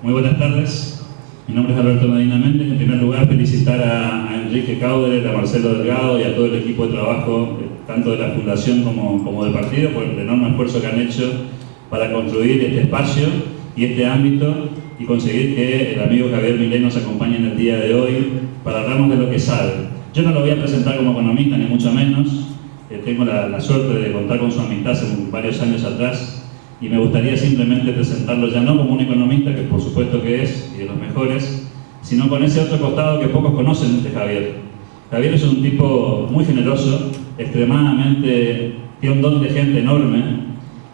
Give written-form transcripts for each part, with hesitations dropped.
Muy buenas tardes. Mi nombre es Alberto Medina Méndez. En primer lugar, felicitar a Enrique Cauderer, a Marcelo Delgado y a todo el equipo de trabajo, tanto de la Fundación como del partido, por el enorme esfuerzo que han hecho para construir este espacio y este ámbito y conseguir que el amigo Javier Milei nos acompañe en el día de hoy para hablarnos de lo que sabe. Yo no lo voy a presentar como economista, ni mucho menos. Tengo la suerte de contar con su amistad hace varios años atrás y me gustaría simplemente presentarlo ya no como un economista, que por supuesto que es, y de los mejores, sino con ese otro costado que pocos conocen de Javier. Javier es un tipo muy generoso, extremadamente, tiene un don de gente enorme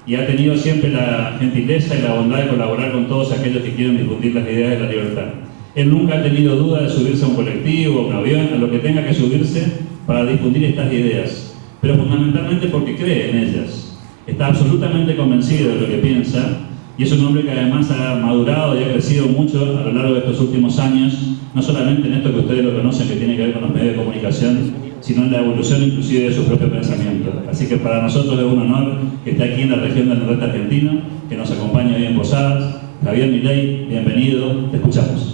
y ha tenido siempre la gentileza y la bondad de colaborar con todos aquellos que quieren difundir las ideas de la libertad. Él nunca ha tenido duda de subirse a un colectivo, a un avión, a lo que tenga que subirse para difundir estas ideas, pero fundamentalmente porque cree en ellas. Está absolutamente convencido de lo que piensa y es un hombre que además ha madurado y ha crecido mucho a lo largo de estos últimos años, no solamente en esto que ustedes lo conocen, que tiene que ver con los medios de comunicación, sino en la evolución inclusive de su propio pensamiento. Así que para nosotros es un honor que esté aquí en la región del noroeste argentino, que nos acompañe hoy en Posadas. Javier Milei, bienvenido, te escuchamos.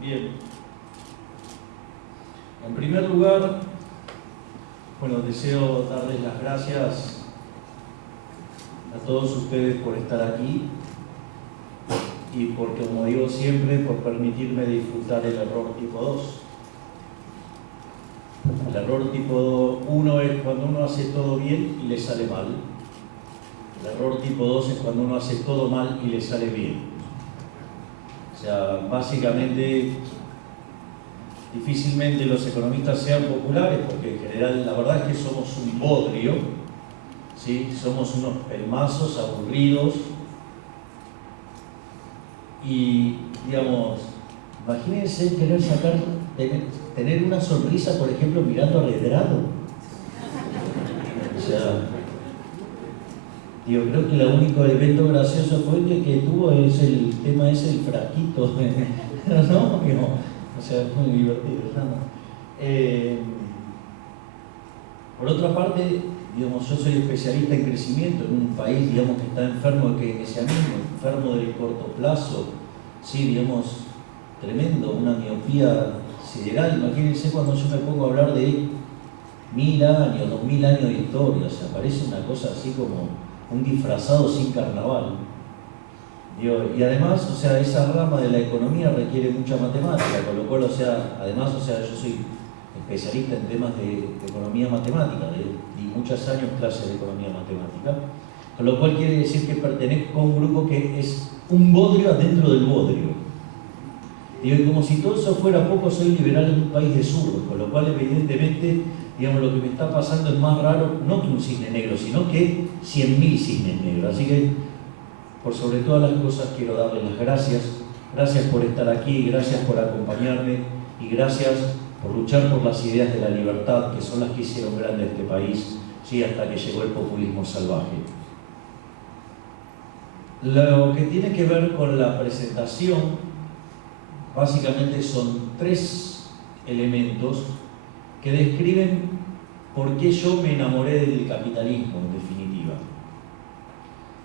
Bien. En primer lugar, bueno, deseo darles las gracias a todos ustedes por estar aquí y porque, como digo siempre, por permitirme disfrutar el error tipo 2. El error tipo 1 es cuando uno hace todo bien y le sale mal. El error tipo 2 es cuando uno hace todo mal y le sale bien. O sea, básicamente, difícilmente los economistas sean populares porque en general la verdad es que somos un bodrio, ¿sí? Somos unos pelmazos aburridos y, digamos, imagínense querer tener una sonrisa, por ejemplo, mirando a Redrado. O sea, yo creo que el único evento gracioso fue que tuvo es el tema ese, el frasquito, ¿no? O sea, es muy divertido, ¿no? Por otra parte, digamos, yo soy especialista en crecimiento en un país, digamos, que está enfermo de keynesianismo, enfermo del corto plazo, sí, digamos, tremendo, una miopía sideral. Imagínense cuando yo me pongo a hablar de 1000 años, 2000 años de historia, o sea, parece una cosa así como un disfrazado sin carnaval. Y además, o sea, esa rama de la economía requiere mucha matemática, con lo cual, o sea, además, o sea, yo soy especialista en temas de economía matemática, di muchos años clases de economía matemática, con lo cual quiere decir que pertenezco a un grupo que es un bodrio adentro del bodrio. Y como si todo eso fuera poco, soy liberal en un país de zurdos, con lo cual evidentemente, digamos, lo que me está pasando es más raro, no que un cisne negro, sino que 100.000 cisnes negros. Así que, por sobre todas las cosas, quiero darles las gracias. Gracias por estar aquí, gracias por acompañarme y gracias por luchar por las ideas de la libertad, que son las que hicieron grande este país, ¿sí? Hasta que llegó el populismo salvaje. Lo que tiene que ver con la presentación, básicamente son 3 elementos que describen por qué yo me enamoré del capitalismo, en definitiva.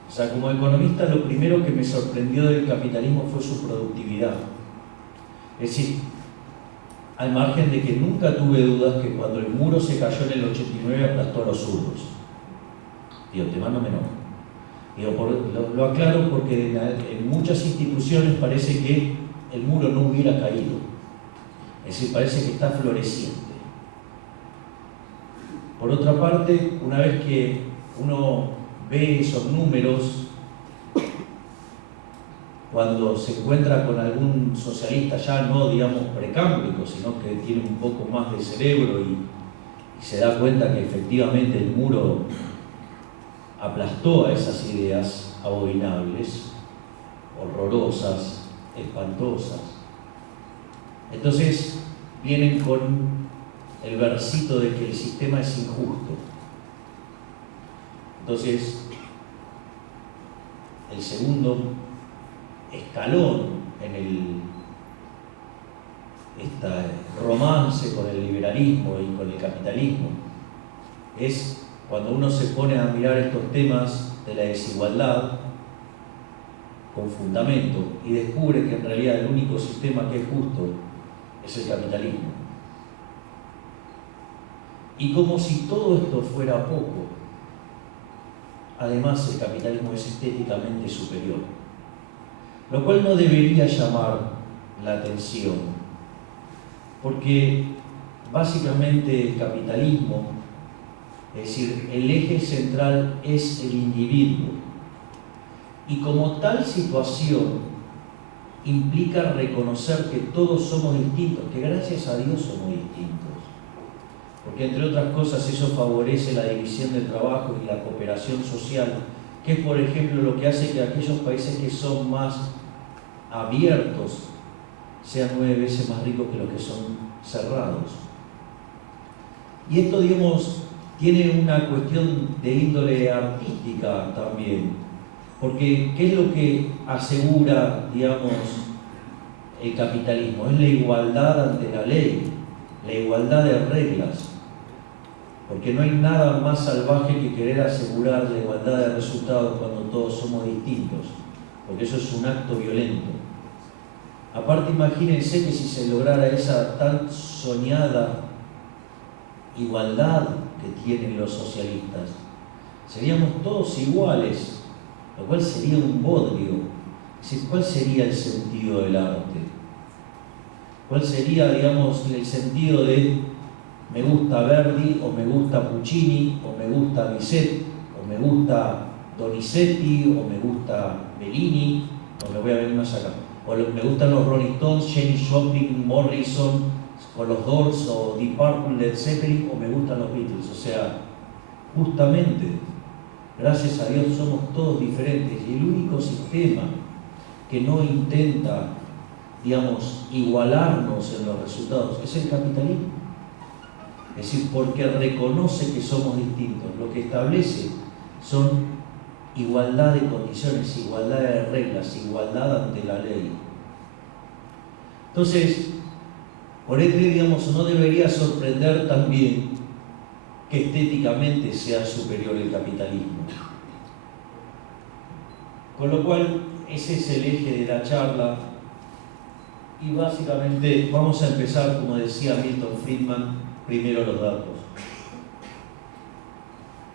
O sea, como economista, lo primero que me sorprendió del capitalismo fue su productividad. Es decir, al margen de que nunca tuve dudas que cuando el muro se cayó en el 89 aplastó a los zurdos. Digo, te mando menor. Lo aclaro porque en muchas instituciones parece que el muro no hubiera caído. Es decir, parece que está floreciente. Por otra parte, una vez que uno ve esos números, cuando se encuentra con algún socialista ya no, digamos, precámbrico, sino que tiene un poco más de cerebro y se da cuenta que efectivamente el muro aplastó a esas ideas abominables, horrorosas, espantosas. Entonces vienen con el versito de que el sistema es injusto. Entonces, el segundo escalón en este romance con el liberalismo y con el capitalismo es cuando uno se pone a mirar estos temas de la desigualdad con fundamento y descubre que en realidad el único sistema que es justo es el capitalismo. Y como si todo esto fuera poco, además el capitalismo es estéticamente superior, lo cual no debería llamar la atención, porque básicamente el capitalismo, es decir, el eje central es el individuo, y como tal situación implica reconocer que todos somos distintos, que gracias a Dios somos distintos, porque entre otras cosas eso favorece la división del trabajo y la cooperación social, que es por ejemplo lo que hace que aquellos países que son más abiertos sean 9 veces más ricos que los que son cerrados. Y esto, digamos, tiene una cuestión de índole artística también, porque ¿qué es lo que asegura, digamos, el capitalismo? Es la igualdad ante la ley, la igualdad de reglas, porque no hay nada más salvaje que querer asegurar la igualdad de resultados cuando todos somos distintos, porque eso es un acto violento. Aparte, imagínense que si se lograra esa tan soñada igualdad que tienen los socialistas, seríamos todos iguales, lo cual sería un bodrio. ¿Cuál sería el sentido del arte? ¿Cuál sería, digamos, el sentido de me gusta Verdi, o me gusta Puccini, o me gusta Bizet, o me gusta Donizetti, o me gusta Bellini, o me voy a ver más acá, o me gustan los Rolling Stones, Janis Joplin, Morrison, o los Doors, o Deep Purple, Led Zeppelin, o me gustan los Beatles? O sea, justamente, gracias a Dios somos todos diferentes, y el único sistema que no intenta, digamos, igualarnos en los resultados es el capitalismo. Es decir, porque reconoce que somos distintos. Lo que establece son igualdad de condiciones, igualdad de reglas, igualdad ante la ley. Entonces, por ende, digamos, no debería sorprender también que estéticamente sea superior el capitalismo. Con lo cual, ese es el eje de la charla. Y básicamente vamos a empezar, como decía Milton Friedman, primero los datos.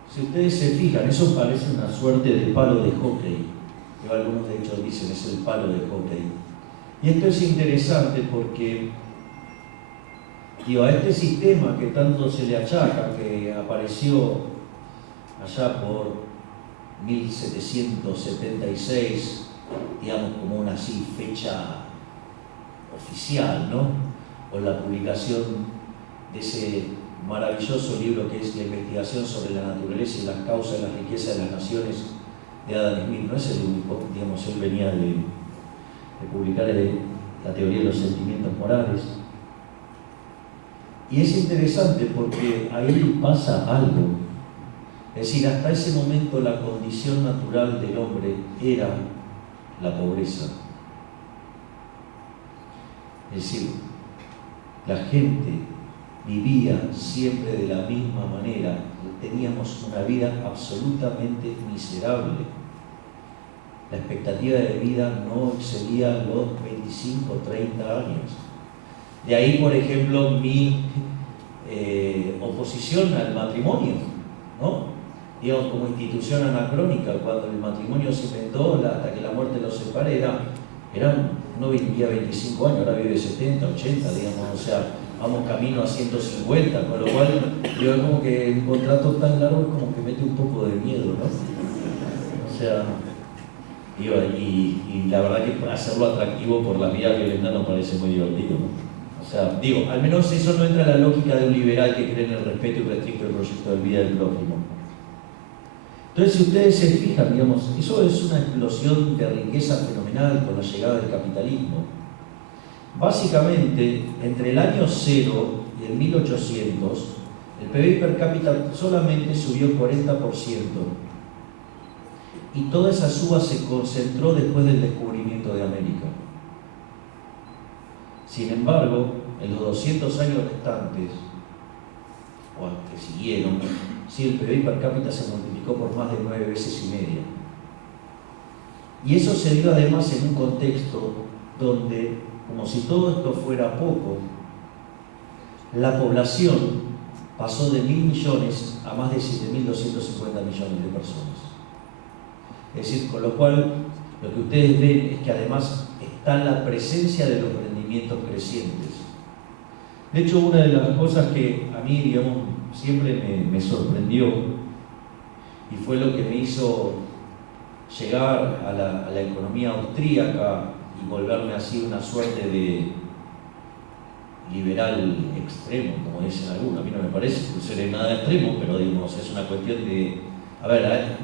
Si ustedes se fijan, eso parece una suerte de palo de hockey, que algunos de hecho dicen es el palo de hockey. Y esto es interesante porque, a este sistema que tanto se le achaca, que apareció allá por 1776, digamos como una así fecha oficial, ¿no? Con la publicación de ese maravilloso libro que es La investigación sobre la naturaleza y las causas de la riqueza de las naciones, de Adam Smith. No es el único, digamos, él venía de publicar la teoría de los sentimientos morales. Y es interesante porque ahí pasa algo. Es decir, hasta ese momento la condición natural del hombre era la pobreza. Es decir, la gente vivía siempre de la misma manera, teníamos una vida absolutamente miserable. La expectativa de vida no excedía los 25 o 30 años. De ahí, por ejemplo, mi oposición al matrimonio, ¿no? Digamos, como institución anacrónica, cuando el matrimonio se inventó, hasta que la muerte los separe, no vivía 25 años, ahora vive 70, 80, digamos, o sea, vamos camino a 150, con lo cual yo como que un contrato tan largo como que mete un poco de miedo, ¿no? O sea, y la verdad que hacerlo atractivo por la vía violenta no parece muy divertido, ¿no? O O sea, digo, al menos eso no entra en la lógica de un liberal que cree en el respeto y restricto el proyecto de vida del prójimo. Entonces, si ustedes se fijan, digamos, eso es una explosión de riqueza fenomenal con la llegada del capitalismo. Básicamente, entre el año 0 y el 1800, el PBI per cápita solamente subió 40%. Y toda esa suba se concentró después del descubrimiento de América. Sin embargo, en los 200 años restantes, o que siguieron, sí, el PBI per cápita se multiplicó por más de 9 veces y media. Y eso se dio además en un contexto donde, como si todo esto fuera poco, la población pasó de 1.000 millones a más de 7.250 millones de personas. Es decir, con lo cual, lo que ustedes ven es que además está la presencia de los rendimientos crecientes. De hecho, una de las cosas que a mí, digamos, siempre me sorprendió y fue lo que me hizo llegar a la economía austríaca y volverme así una suerte de liberal extremo, como dicen algunos. A mí no me parece que sea nada extremo, pero digamos, es una cuestión de, a ver,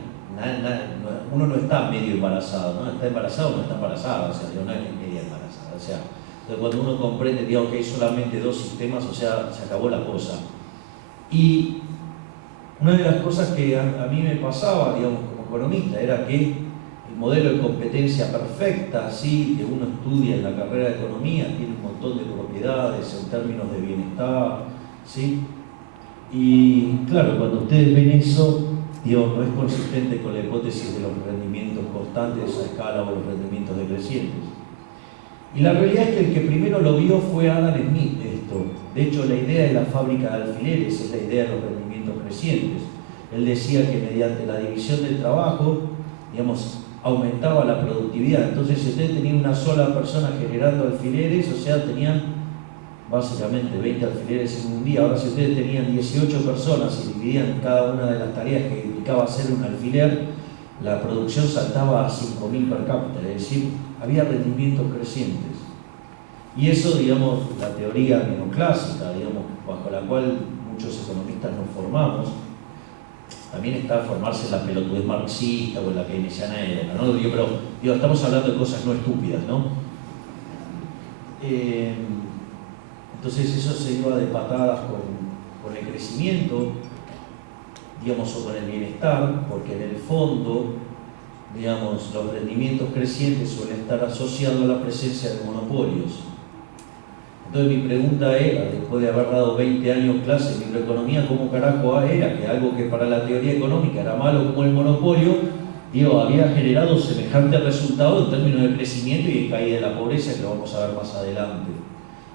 uno no está medio embarazado, ¿no? Está embarazado o no está embarazado, o sea, no es media embarazada, o sea, entonces cuando uno comprende, digamos, que hay solamente dos sistemas, o sea, se acabó la cosa. Y una de las cosas que a mí me pasaba, digamos, como economista, era que el modelo de competencia perfecta, ¿sí?, que uno estudia en la carrera de economía, tiene un montón de propiedades en términos de bienestar, ¿sí? Y claro, cuando ustedes ven eso, digamos, no es consistente con la hipótesis de los rendimientos constantes a escala o los rendimientos decrecientes. Y la realidad es que el que primero lo vio fue Adam Smith esto. De hecho, la idea de la fábrica de alfileres es la idea de los rendimientos crecientes. Él decía que mediante la división del trabajo, digamos, aumentaba la productividad. Entonces, si usted tenía una sola persona generando alfileres, o sea, tenían básicamente 20 alfileres en un día. Ahora, si ustedes tenían 18 personas y dividían cada una de las tareas que implicaba hacer un alfiler, la producción saltaba a 5.000 per cápita, es decir, había rendimientos crecientes. Y eso, digamos, la teoría neoclásica, digamos, bajo la cual muchos economistas nos formamos, también está formarse en la pelotudez marxista o en la keynesiana, ¿no? Pero estamos hablando de cosas no estúpidas, ¿no? Entonces eso se iba de patadas con el crecimiento, digamos, o con el bienestar, porque en el fondo, digamos, los rendimientos crecientes suelen estar asociados a la presencia de monopolios. Entonces mi pregunta era, después de haber dado 20 años clase de microeconomía, ¿cómo carajo era que algo que para la teoría económica era malo como el monopolio, había generado semejante resultado en términos de crecimiento y de caída de la pobreza, que lo vamos a ver más adelante?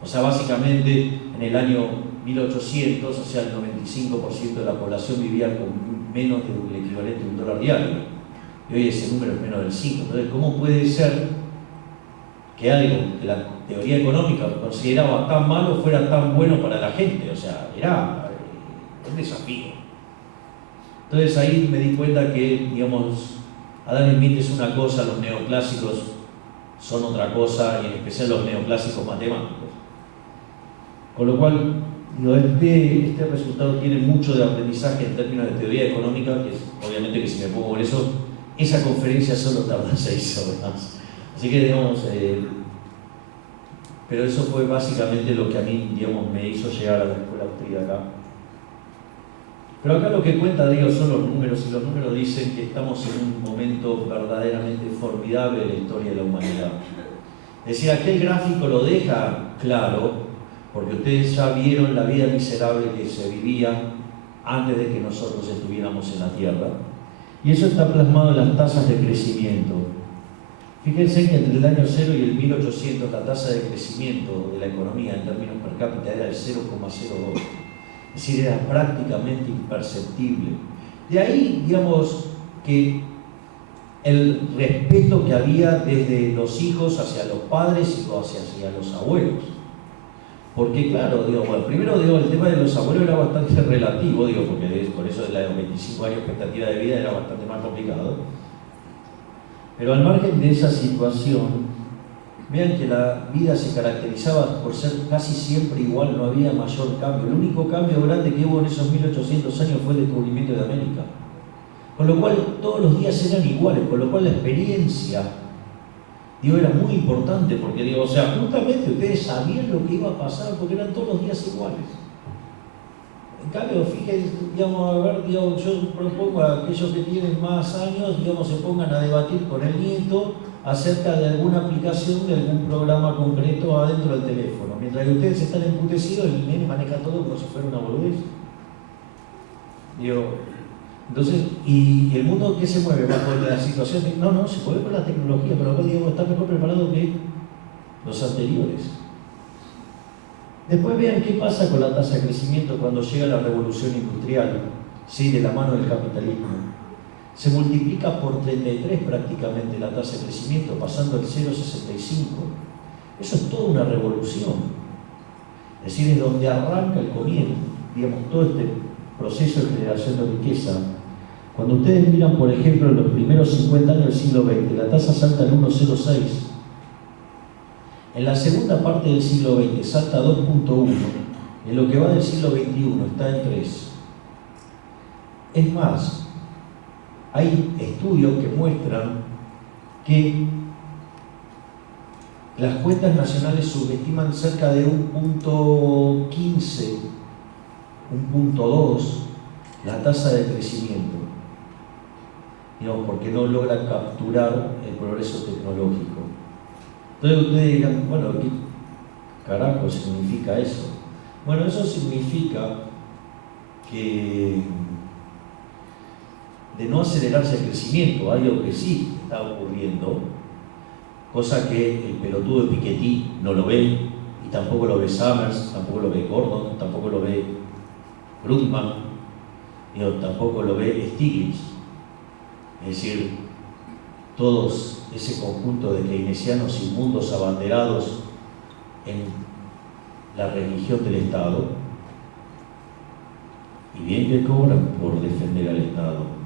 O sea, básicamente en el año 1800, o sea, el 95% de la población vivía con menos del equivalente a $1 diario. Y hoy ese número es menos del 5. Entonces, ¿cómo puede ser que algo que la teoría económica consideraba tan malo fuera tan bueno para la gente? O sea, era un desafío. Entonces ahí me di cuenta que, digamos, Adam Smith es una cosa, los neoclásicos son otra cosa, y en especial los neoclásicos matemáticos. Con lo cual, este resultado tiene mucho de aprendizaje en términos de teoría económica, que es, obviamente que si me pongo por eso, esa conferencia solo tarda 6 horas. Así que, digamos, pero eso fue básicamente lo que a mí, digamos, me hizo llegar a la escuela austríaca. Pero acá lo que cuenta, son los números, y los números dicen que estamos en un momento verdaderamente formidable de la historia de la humanidad. Es decir, aquel gráfico lo deja claro, porque ustedes ya vieron la vida miserable que se vivía antes de que nosotros estuviéramos en la Tierra. Y eso está plasmado en las tasas de crecimiento. Fíjense que entre el año 0 y el 1800 la tasa de crecimiento de la economía en términos per cápita era el 0,02. Es decir, era prácticamente imperceptible. De ahí, digamos, que el respeto que había desde los hijos hacia los padres y hacia los abuelos. Porque claro, primero el tema de los abuelos era bastante relativo, porque por eso de los 25 años expectativa de vida era bastante más complicado. Pero al margen de esa situación, Vean que la vida se caracterizaba por ser casi siempre igual, no había mayor cambio. El único cambio grande que hubo en esos 1800 años fue el descubrimiento de América. Con lo cual todos los días eran iguales, con lo cual la experiencia, digo, era muy importante, porque digo, o sea, justamente ustedes sabían lo que iba a pasar porque eran todos los días iguales. En cambio, fíjense, digamos, a ver, digamos, yo propongo a aquellos que tienen más años, digamos, se pongan a debatir con el nieto acerca de alguna aplicación de algún programa concreto adentro del teléfono. Mientras que ustedes están emputecidos, el nene maneja todo como si fuera una boludez. Digo, entonces, y el mundo que se mueve bajo la situación de, no, se mueve con la tecnología, pero acá, digamos, está mejor preparado que los anteriores. Después vean qué pasa con la tasa de crecimiento cuando llega la revolución industrial, ¿sí? De la mano del capitalismo. Se multiplica por 33 prácticamente la tasa de crecimiento, pasando al 0,65. Eso es toda una revolución. Es decir, es donde arranca el comienzo, digamos, todo este proceso de generación de riqueza. Cuando ustedes miran, por ejemplo, los primeros 50 años del siglo XX, la tasa salta al 1,06. En la segunda parte del siglo XX salta a 2,1. En lo que va del siglo XXI está en 3. Es más, hay estudios que muestran que las cuentas nacionales subestiman cerca de 1,15, 1,2 la tasa de crecimiento, digamos, porque no logra capturar el progreso tecnológico. Entonces ustedes dirán, bueno, ¿qué carajo significa eso? Bueno, eso significa que de no acelerarse el crecimiento, algo que sí está ocurriendo, cosa que el pelotudo de Piketty no lo ve, y tampoco lo ve Summers, tampoco lo ve Gordon, tampoco lo ve Krugman, tampoco lo ve Stiglitz. Es decir, todos ese conjunto de keynesianos inmundos abanderados en la religión del Estado, y bien que cobran por defender al Estado.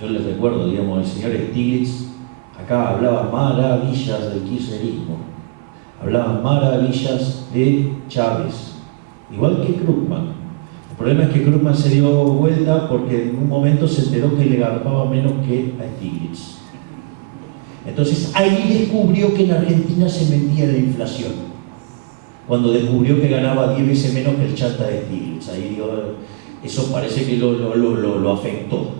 Yo les recuerdo, digamos, el señor Stiglitz acá hablaba maravillas del kirchnerismo, hablaba maravillas de Chávez, igual que Krugman. El problema es que Krugman se dio vuelta porque en un momento se enteró que le garpaba menos que a Stiglitz. Entonces ahí descubrió que en Argentina se mentía la inflación, cuando descubrió que ganaba 10 veces menos que el chanta de Stiglitz. Ahí eso parece que lo afectó.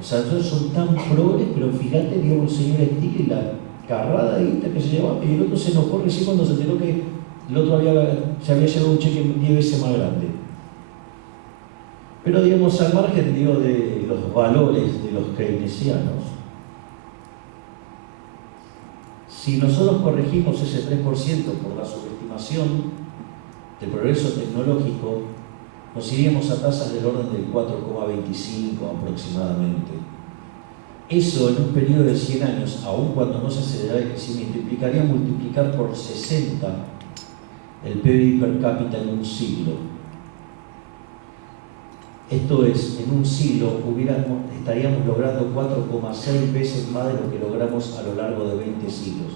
O sea, ellos son tan progres, pero fíjate, digamos, el señor Stiglitz, la carrada de guita que se llevaba, y el otro se enojó recién cuando se enteró que el otro se había llevado un cheque 10 veces más grande. Pero, digamos, al margen, digo, de los valores de los keynesianos, si nosotros corregimos ese 3% por la subestimación del progreso tecnológico, nos iríamos a tasas del orden del 4,25 aproximadamente. Eso en un periodo de 100 años, aun cuando no se acelerara el crecimiento, implicaría multiplicar por 60 el PBI per cápita en un siglo. Esto es, en un siglo estaríamos logrando 4,6 veces más de lo que logramos a lo largo de 20 siglos.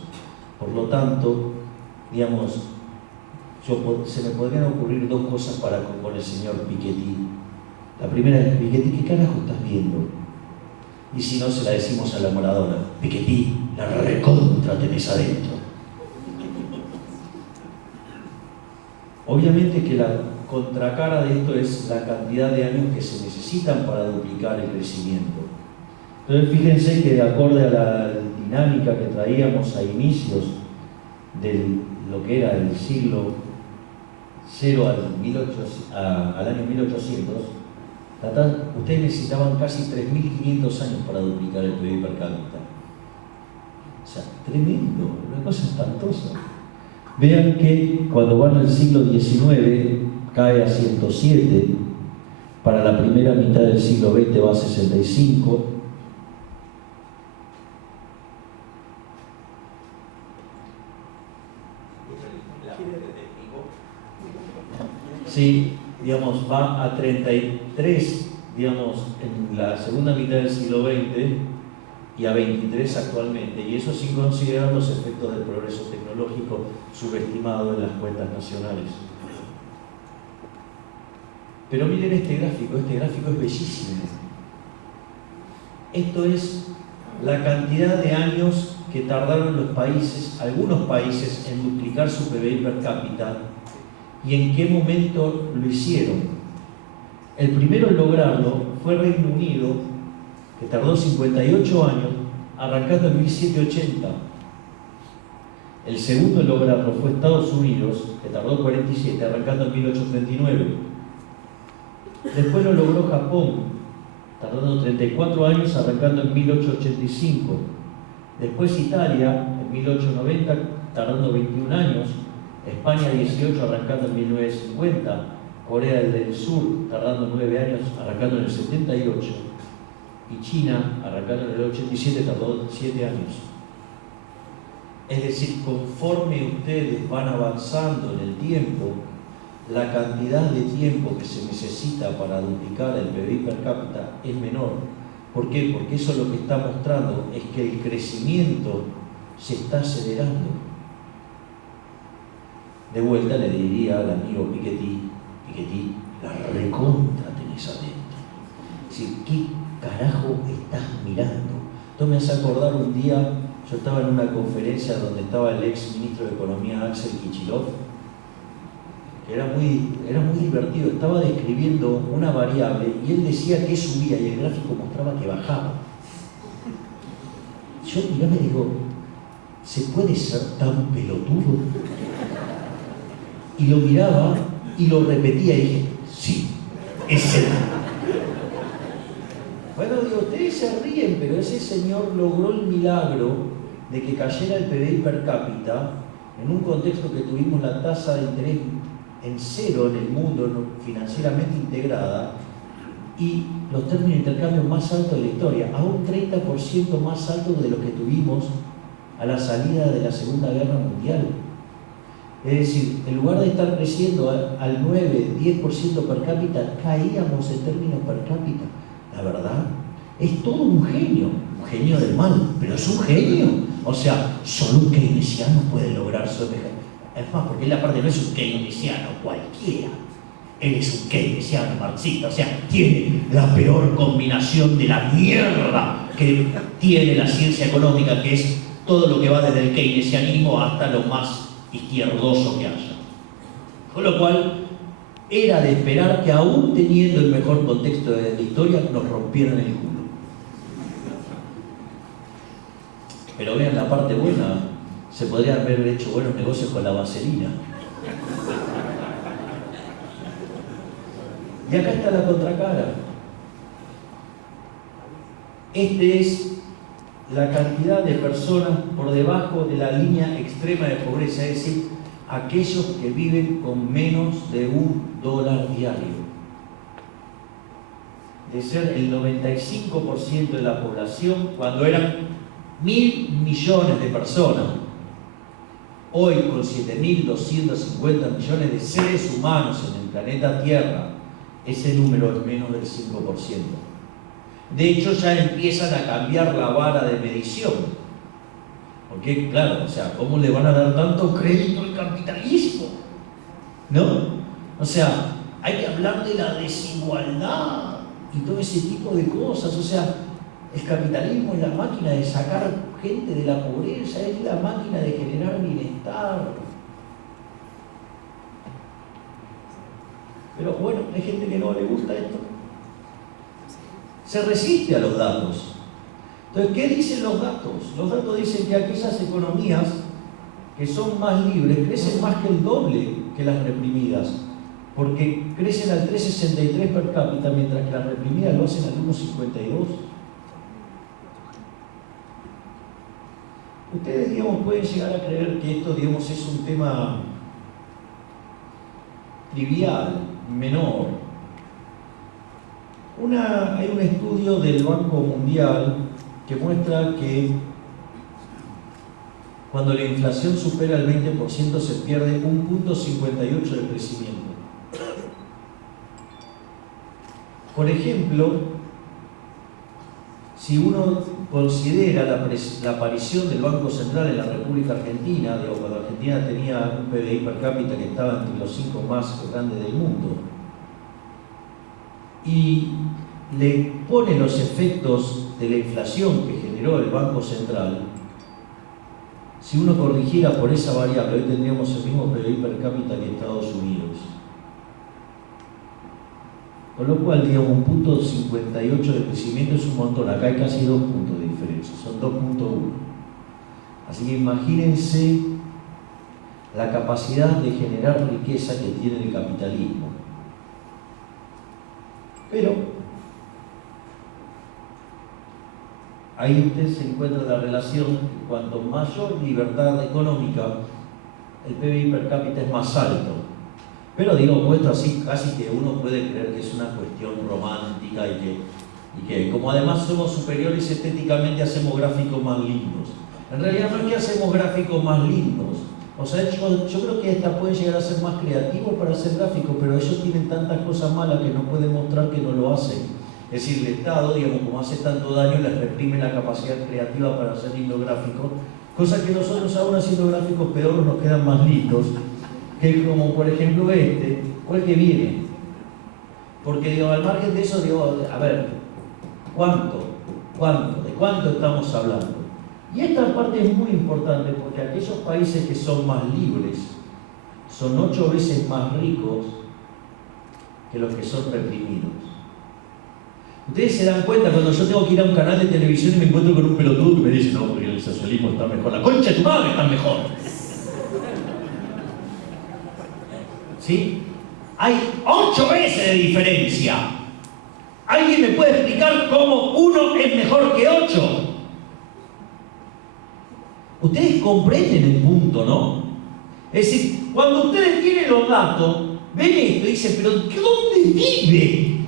Por lo tanto, digamos, se me podrían ocurrir dos cosas con el señor Piketty. La primera es, Piketty, ¿qué carajo estás viendo? Y si no, se la decimos a la Maradona, Piketty, la recontra tenés adentro. Obviamente que la contracara de esto es la cantidad de años que se necesitan para duplicar el crecimiento. Entonces fíjense que de acuerdo a la dinámica que traíamos a inicios de lo que era el siglo 0 al año 1800, ustedes necesitaban casi 3.500 años para duplicar el PIB per cápita. O sea, tremendo, una cosa espantosa. Vean que cuando van al siglo XIX cae a 107, para la primera mitad del siglo XX va a 65, sí, digamos, va a 33, digamos, en la segunda mitad del siglo XX, y a 23 actualmente, y eso sin considerar los efectos del progreso tecnológico subestimado en las cuentas nacionales. Pero miren este gráfico es bellísimo. Esto es la cantidad de años que tardaron los países, algunos países, en duplicar su PBI per cápita y en qué momento lo hicieron. El primero en lograrlo fue Reino Unido, que tardó 58 años, arrancando en 1780. El segundo en lograrlo fue Estados Unidos, que tardó 47, arrancando en 1839. Después lo logró Japón, tardando 34 años, arrancando en 1885. Después Italia, en 1890, tardando 21 años. España 18, arrancando en 1950. Corea del Sur, tardando 9 años, arrancando en el 78. Y China, arrancando en el 87, tardó 7 años. Es decir, conforme ustedes van avanzando en el tiempo, la cantidad de tiempo que se necesita para duplicar el PBI per cápita es menor. ¿Por qué? Porque eso lo que está mostrando es que el crecimiento se está acelerando. De vuelta le diría al amigo Piketty, la recontra tenés adentro. Es decir, ¿qué carajo estás mirando? Esto me hace acordar un día, yo estaba en una conferencia donde estaba el ex ministro de Economía Axel Kicillof. Era muy divertido, estaba describiendo una variable y él decía que subía y el gráfico mostraba que bajaba. Yo me digo, ¿se puede ser tan pelotudo? Y lo miraba y lo repetía y dije, sí, es él. Bueno, digo, ustedes se ríen, pero ese señor logró el milagro de que cayera el PBI per cápita en un contexto que tuvimos la tasa de interés en cero en el mundo, financieramente integrada, y los términos de intercambio más altos de la historia, a un 30% más alto de lo que tuvimos a la salida de la Segunda Guerra Mundial. Es decir, en lugar de estar creciendo al 9-10% per cápita, caíamos en términos per cápita. La verdad, es todo un genio del mal, pero es un genio. O sea, solo un keynesiano puede lograr semejante. Es más, porque él aparte no es un keynesiano cualquiera. Él es un keynesiano marxista, o sea, tiene la peor combinación de la mierda que tiene la ciencia económica, que es todo lo que va desde el keynesianismo hasta lo más izquierdoso que haya. Con lo cual, era de esperar que aún teniendo el mejor contexto de la historia, nos rompieran el culo. Pero vean la parte buena, se podrían haber hecho buenos negocios con la vaselina. Y acá está la contracara. Este es la cantidad de personas por debajo de la línea extrema de pobreza, es decir, aquellos que viven con menos de $1 diario. De ser el 95% de la población cuando eran 1.000 millones de personas. Hoy, con 7.250 millones de seres humanos en el planeta Tierra, ese número es menos del 5%. De hecho, ya empiezan a cambiar la vara de medición. Porque, claro, o sea, ¿cómo le van a dar tanto crédito al capitalismo? ¿No? O sea, hay que hablar de la desigualdad y todo ese tipo de cosas. O sea, el capitalismo es la máquina de sacar gente de la pobreza, es la máquina de generar bienestar. Pero bueno, hay gente que no le gusta esto. Se resiste a los datos. Entonces, ¿qué dicen los datos? Los datos dicen que aquellas economías que son más libres crecen más que el doble que las reprimidas, porque crecen al 3,63 per cápita, mientras que las reprimidas lo hacen al 1,52. Ustedes, digamos, pueden llegar a creer que esto, digamos, es un tema trivial, menor. Hay un estudio del Banco Mundial que muestra que cuando la inflación supera el 20% se pierde 1,58 de crecimiento. Por ejemplo, si uno considera la aparición del Banco Central en la República Argentina, cuando Argentina tenía un PBI per cápita que estaba entre los 5 más grandes del mundo, y le pone los efectos de la inflación que generó el Banco Central, si uno corrigiera por esa variable, hoy tendríamos el mismo PBI per cápita que Estados Unidos. Con lo cual, digamos, un punto 58 de crecimiento es un montón. Acá hay casi 2 puntos de diferencia, son 2.1. Así que imagínense la capacidad de generar riqueza que tiene el capitalismo. Pero ahí usted se encuentra la relación que cuanto mayor libertad económica, el PBI per cápita es más alto. Pero digo, puesto así, casi que uno puede creer que es una cuestión romántica y que como además somos superiores estéticamente, hacemos gráficos más lindos. En realidad no es que hacemos gráficos más lindos. O sea, yo creo que esta puede llegar a ser más creativo para hacer gráficos, pero ellos tienen tantas cosas malas que no pueden mostrar que no lo hacen. Es decir, el Estado, digamos, como hace tanto daño, les reprime la capacidad creativa para hacer lindos gráficos, cosa que nosotros aún haciendo gráficos peor nos quedan más lindos, que como por ejemplo este, o el que viene. Porque digo, al margen de eso, digo, a ver, ¿de cuánto estamos hablando? Y esta parte es muy importante porque aquellos países que son más libres son 8 veces más ricos que los que son reprimidos. Ustedes se dan cuenta cuando yo tengo que ir a un canal de televisión y me encuentro con un pelotudo que me dice, no, porque el socialismo está mejor, la concha de tu madre está mejor. ¿Sí? Hay 8 veces de diferencia. ¿Alguien me puede explicar cómo uno es mejor que 8? Ustedes comprenden el punto, ¿no? Es decir, cuando ustedes tienen los datos, ven esto y dicen, pero ¿dónde vive?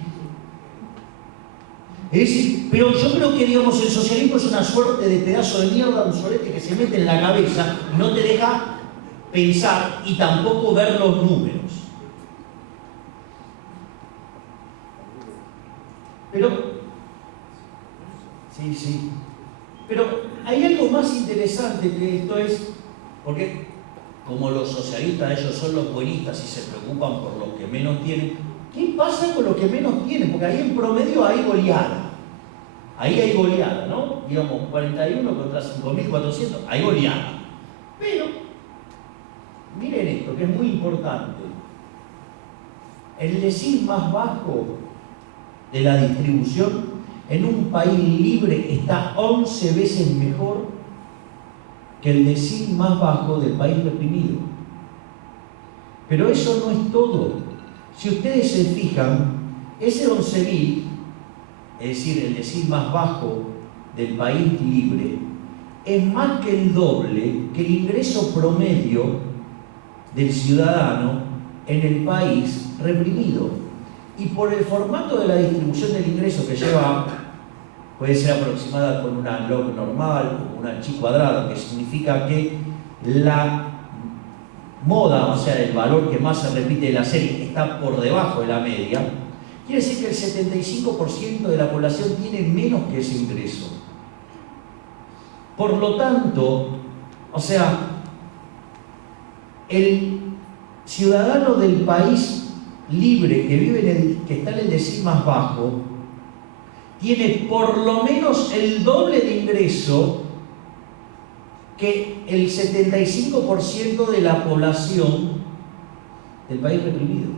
Es decir, pero yo creo que, digamos, el socialismo es una suerte de pedazo de mierda, un solete que se mete en la cabeza y no te deja pensar y tampoco ver los números. Pero, sí. Pero hay algo más interesante que esto es, porque como los socialistas, ellos son los buenistas y se preocupan por los que menos tienen, ¿qué pasa con los que menos tienen? Porque ahí en promedio hay goleada. Ahí hay goleada, ¿no? Digamos, 41 contra 5.400, hay goleada. Pero, miren esto, que es muy importante. El decil más bajo de la distribución en un país libre está 11 veces mejor que el decil más bajo del país reprimido. Pero eso no es todo. Si ustedes se fijan, ese 11.000, es decir, el decil más bajo del país libre, es más que el doble que el ingreso promedio del ciudadano en el país reprimido. Y por el formato de la distribución del ingreso que lleva, puede ser aproximada con una log normal, con una chi cuadrada, que significa que la moda, o sea, el valor que más se repite de la serie, está por debajo de la media, quiere decir que el 75% de la población tiene menos que ese ingreso. Por lo tanto, o sea, el ciudadano del país libre que vive que está en el decil más bajo tiene por lo menos el doble de ingreso que el 75% de la población del país reprimido.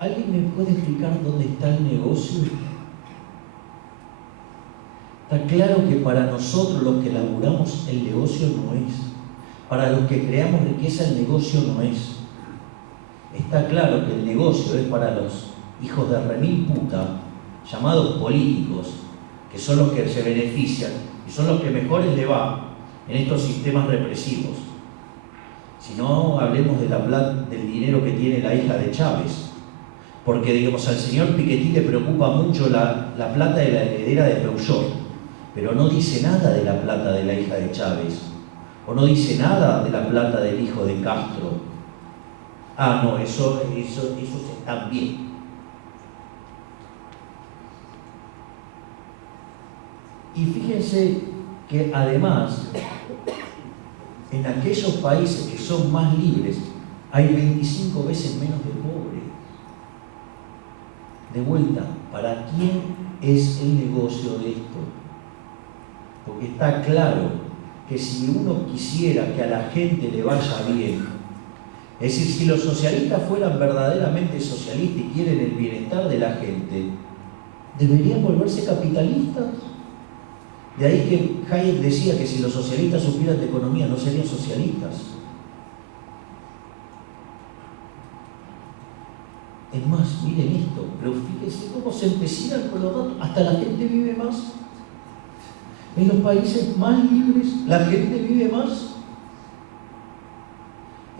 ¿Alguien me puede explicar dónde está el negocio? Está claro que para nosotros los que laburamos el negocio no es. Para los que creamos riqueza el negocio no es. Está claro que el negocio es para los hijos de remil puta, llamados políticos, que son los que se benefician y son los que mejores le va en estos sistemas represivos. Si no, hablemos de del dinero que tiene la hija de Chávez. Porque, digamos, al señor Piketty le preocupa mucho la plata de la heredera de Peugeot, pero no dice nada de la plata de la hija de Chávez, o no dice nada de la plata del hijo de Castro. Ah, no, eso está bien. Y fíjense que además, en aquellos países que son más libres, hay 25 veces menos de pobres. De vuelta, ¿para quién es el negocio de esto? Porque está claro que si uno quisiera que a la gente le vaya bien, es decir, si los socialistas fueran verdaderamente socialistas y quieren el bienestar de la gente, deberían volverse capitalistas. De ahí que Hayek decía que si los socialistas supieran de economía no serían socialistas. Es más, miren esto, pero fíjense cómo se empecinan con los datos, hasta la gente vive más. En los países más libres, la gente vive más.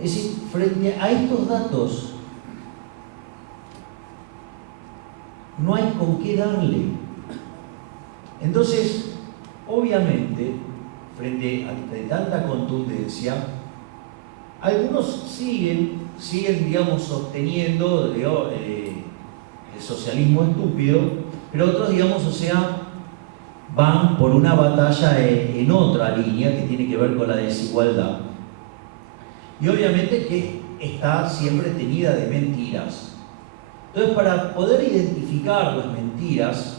Es decir, frente a estos datos, no hay con qué darle. Entonces, obviamente, frente a tanta contundencia, algunos siguen, digamos, sosteniendo el socialismo estúpido, pero otros, digamos, o sea, van por una batalla en otra línea que tiene que ver con la desigualdad. Y obviamente que está siempre teñida de mentiras. Entonces, para poder identificar las mentiras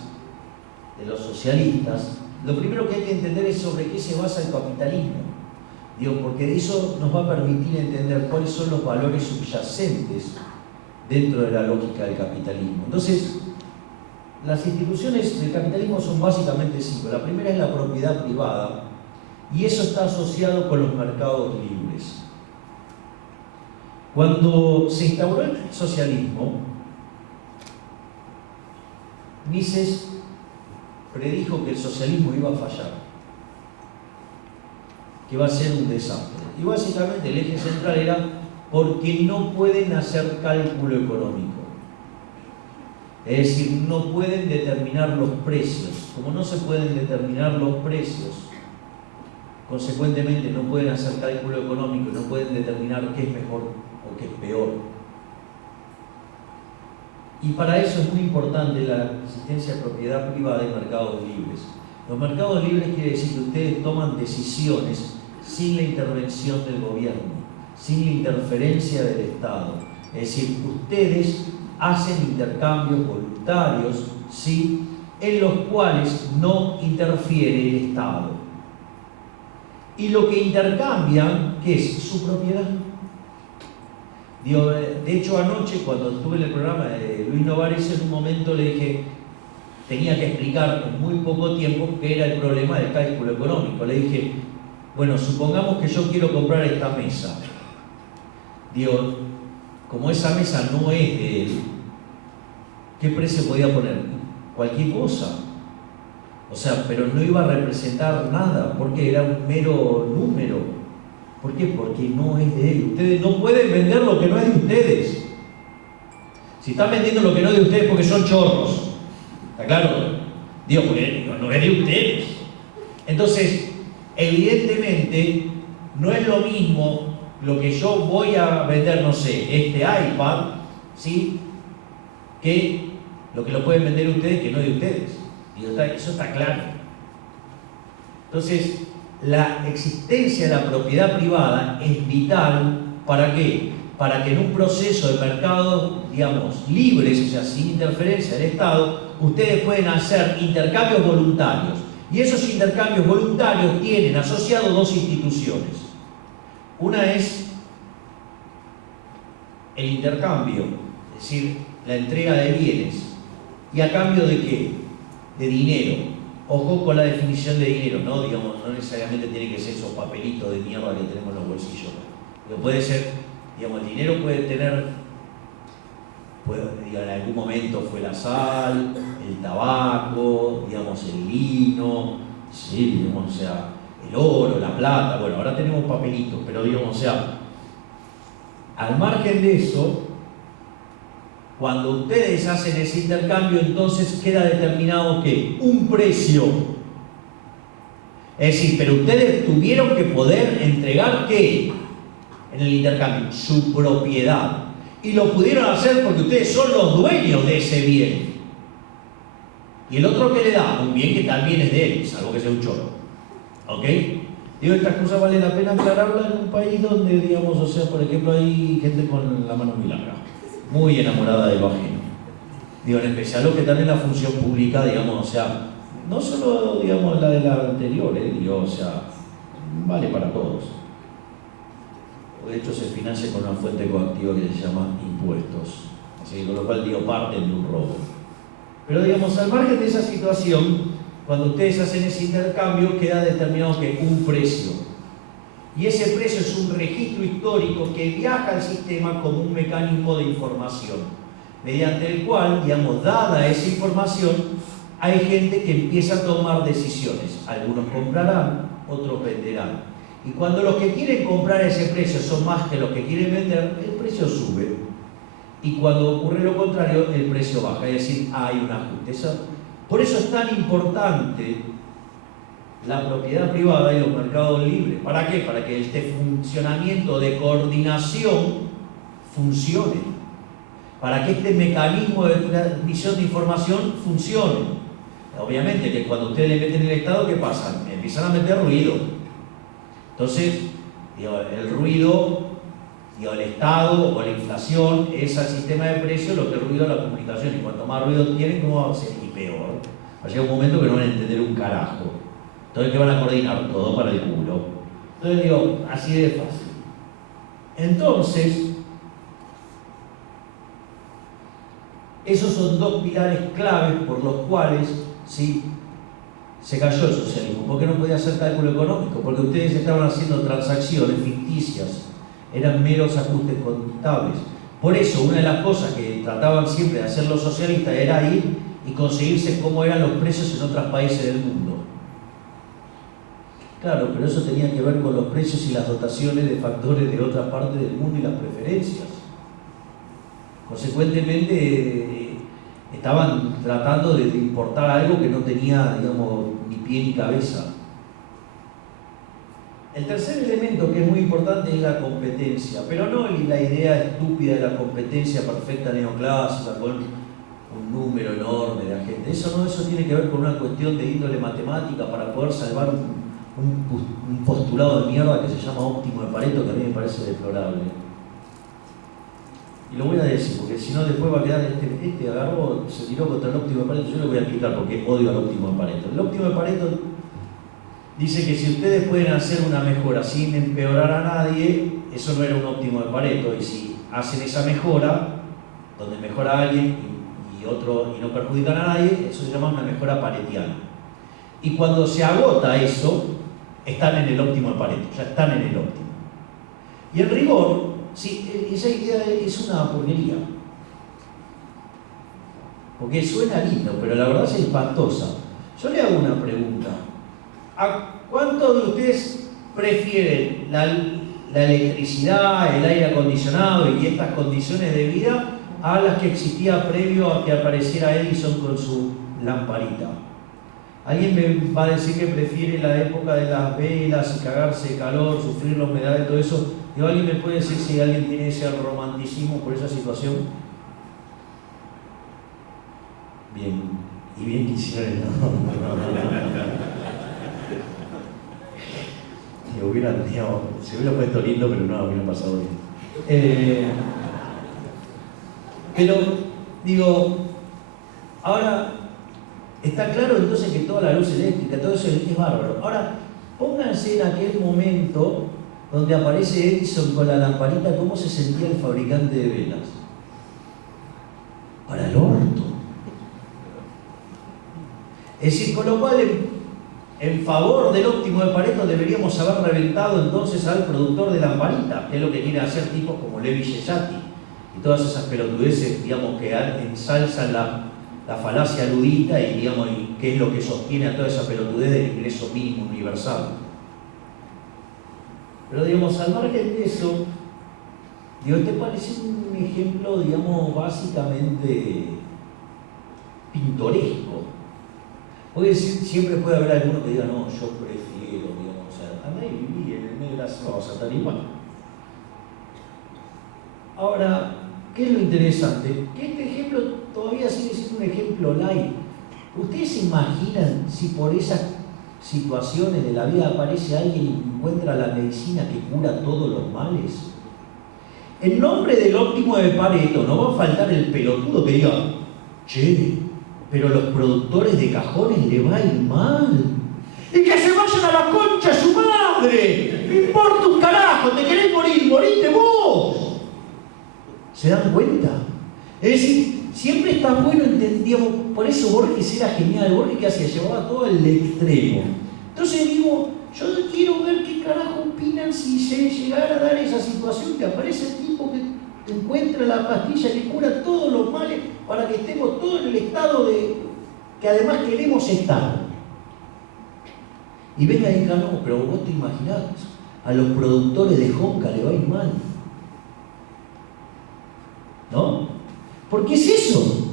de los socialistas, lo primero que hay que entender es sobre qué se basa el capitalismo. Porque eso nos va a permitir entender cuáles son los valores subyacentes dentro de la lógica del capitalismo. Entonces, las instituciones del capitalismo son básicamente 5. La primera es la propiedad privada, y eso está asociado con los mercados libres. Cuando se instauró el socialismo, Mises predijo que el socialismo iba a fallar, que iba a ser un desastre. Y básicamente el eje central era porque no pueden hacer cálculo económico. Es decir, no pueden determinar los precios. Como no se pueden determinar los precios, consecuentemente no pueden hacer cálculo económico y no pueden determinar qué es mejor o qué es peor. Y para eso es muy importante la existencia de propiedad privada y mercados libres. Los mercados libres quiere decir que ustedes toman decisiones sin la intervención del gobierno, sin la interferencia del Estado. Es decir, ustedes hacen intercambios voluntarios, ¿sí?, en los cuales no interfiere el Estado. Y lo que intercambian, ¿qué es? Su propiedad. De hecho, anoche, cuando estuve en el programa de Luis Novares, en un momento le dije, tenía que explicar en muy poco tiempo qué era el problema del cálculo económico. Le dije, bueno, supongamos que yo quiero comprar esta mesa. Como esa mesa no es de él, ¿qué precio podía poner? Cualquier cosa. O sea, pero no iba a representar nada, porque era un mero número. ¿Por qué? Porque no es de él. Ustedes no pueden vender lo que no es de ustedes. Si están vendiendo lo que no es de ustedes porque son chorros. ¿Está claro? Porque no es de ustedes. Entonces, evidentemente, no es lo mismo lo que yo voy a vender, no sé, este iPad, ¿sí?, que lo que lo pueden vender ustedes que no es de ustedes. Eso está claro. Entonces, la existencia de la propiedad privada es vital. ¿Para qué? Para que en un proceso de mercado, digamos, libres, o sea, sin interferencia del Estado, ustedes pueden hacer intercambios voluntarios. Y esos intercambios voluntarios tienen asociados dos instituciones. Una es el intercambio, es decir, la entrega de bienes. ¿Y a cambio de qué? De dinero. Ojo con la definición de dinero, ¿no? Digamos, no necesariamente tiene que ser esos papelitos de mierda que tenemos en los bolsillos. Pero puede ser, digamos, el dinero puede tener, en algún momento fue la sal, el tabaco, digamos, el lino, sí, digamos, o sea, el oro, la plata. Bueno, ahora tenemos papelitos, pero digamos, o sea, al margen de eso, cuando ustedes hacen ese intercambio, entonces queda determinado ¿qué? Un precio. Es decir, pero ustedes tuvieron que poder entregar ¿qué? En el intercambio, su propiedad. Y lo pudieron hacer porque ustedes son los dueños de ese bien. Y el otro que le da un bien que también es de él, salvo que sea un chorro. ¿Ok? Digo, estas cosas vale la pena aclararlas en un país donde, digamos, o sea, por ejemplo, hay gente con la mano muy larga, muy enamorada de lo ajeno. Digo, en especial lo que está en la función pública, digamos, o sea, no solo, digamos, la de la anterior, digo, o sea, vale para todos. De hecho, se financia con una fuente coactiva que se llama impuestos. Así que, con lo cual, digo, parten de un robo. Pero, digamos, al margen de esa situación, cuando ustedes hacen ese intercambio, queda determinado que un precio. Y ese precio es un registro histórico que viaja al sistema como un mecanismo de información, mediante el cual, digamos, dada esa información, hay gente que empieza a tomar decisiones. Algunos comprarán, otros venderán. Y cuando los que quieren comprar ese precio son más que los que quieren vender, el precio sube. Y cuando ocurre lo contrario, el precio baja. Es decir, hay un ajuste. Por eso es tan importante la propiedad privada y los mercados libres. ¿Para qué? Para que este funcionamiento de coordinación funcione. Para que este mecanismo de transmisión de información funcione. Obviamente que cuando ustedes le meten el Estado, ¿qué pasa? Empiezan a meter ruido. Entonces, digo, el ruido, digo, el Estado o la inflación es al sistema de precios lo que el ruido de la comunicación. Y cuanto más ruido tienen, ¿cómo va a ser? Y peor. Va a llegar un momento que no van a entender un carajo. Entonces, que van a coordinar todo para el culo. Entonces, digo, así de fácil. Entonces, esos son dos pilares claves por los cuales, ¿sí?, se cayó el socialismo. ¿Por qué no podía hacer cálculo económico? Porque ustedes estaban haciendo transacciones ficticias, eran meros ajustes contables. Por eso, una de las cosas que trataban siempre de hacer los socialistas era ir y conseguirse cómo eran los precios en otros países del mundo. Claro, pero eso tenía que ver con los precios y las dotaciones de factores de otras partes del mundo y las preferencias. Consecuentemente, estaban tratando de importar algo que no tenía, digamos, ni pie ni cabeza. El tercer elemento que es muy importante es la competencia, pero no la idea estúpida de la competencia perfecta neoclásica con un número enorme de agentes. Eso no, eso tiene que ver con una cuestión de índole matemática para poder salvar un postulado de mierda que se llama óptimo de Pareto, que a mí me parece deplorable. Y lo voy a decir, porque si no después va a quedar este agarró, se tiró contra el óptimo de Pareto. Yo le voy a explicar por qué odio al óptimo de Pareto. El óptimo de Pareto dice que si ustedes pueden hacer una mejora sin empeorar a nadie, eso no era un óptimo de Pareto. Y si hacen esa mejora, donde mejora a alguien y otro y no perjudican a nadie, eso se llama una mejora paretiana. Y cuando se agota eso, están en el óptimo de Pareto, ya están en el óptimo. Y en rigor, sí, esa idea es una porquería. Porque suena lindo, pero la verdad es espantosa. Yo le hago una pregunta. ¿A cuántos de ustedes prefieren la electricidad, el aire acondicionado y estas condiciones de vida a las que existía previo a que apareciera Edison con su lamparita? ¿Alguien me va a decir que prefiere la época de las velas y cagarse de calor, sufrir la humedad y todo eso? ¿Y alguien me puede decir si alguien tiene ese romanticismo por esa situación? Bien, y bien quisiera se hubiera puesto lindo, pero no, hubiera pasado bien. Pero, digo, ahora está claro entonces que toda la luz eléctrica, todo eso es bárbaro. Ahora, pónganse en aquel momento donde aparece Edison con la lamparita, ¿cómo se sentía el fabricante de velas? Para el orto. Es decir, con lo cual, en favor del óptimo de Pareto deberíamos haber reventado entonces al productor de lamparita, que es lo que quieren hacer tipos como Levi Yesati y todas esas pelotudeces, digamos, que ensalzan la falacia ludita y, digamos, y qué es lo que sostiene a toda esa pelotudez del ingreso mínimo universal. Pero, digamos, al margen de eso, digo, este parece un ejemplo, digamos, básicamente pintoresco. Porque siempre puede haber alguno que diga, no, yo prefiero, digamos, o sea, andá y viví en el medio de la cosa, tal igual. Ahora, ¿qué es lo interesante? Que este ejemplo todavía sigue siendo un ejemplo light. ¿Ustedes se imaginan si por esas situaciones de la vida aparece alguien y encuentra la medicina que cura todos los males? En nombre del óptimo de Pareto no va a faltar el pelotudo que diga, che, pero a los productores de cajones le va a ir mal. ¡Y que se vayan a la concha de su madre! ¡Me importa un carajo! ¿Te querés morir? ¡Morite vos! ¿Se dan cuenta? Es decir, siempre está bueno, entendíamos, por eso Borges era genial. Borges, ¿qué hacía? Llevaba todo al extremo. Entonces digo, yo quiero ver qué carajo opinan si se llegara a dar esa situación que aparece el tipo que encuentra la pastilla que cura todos los males para que estemos todos en el estado de que además queremos estar. Y venga y diga, no, pero vos te imaginás, a los productores de Honka le va a ir mal. ¿No? Porque es eso.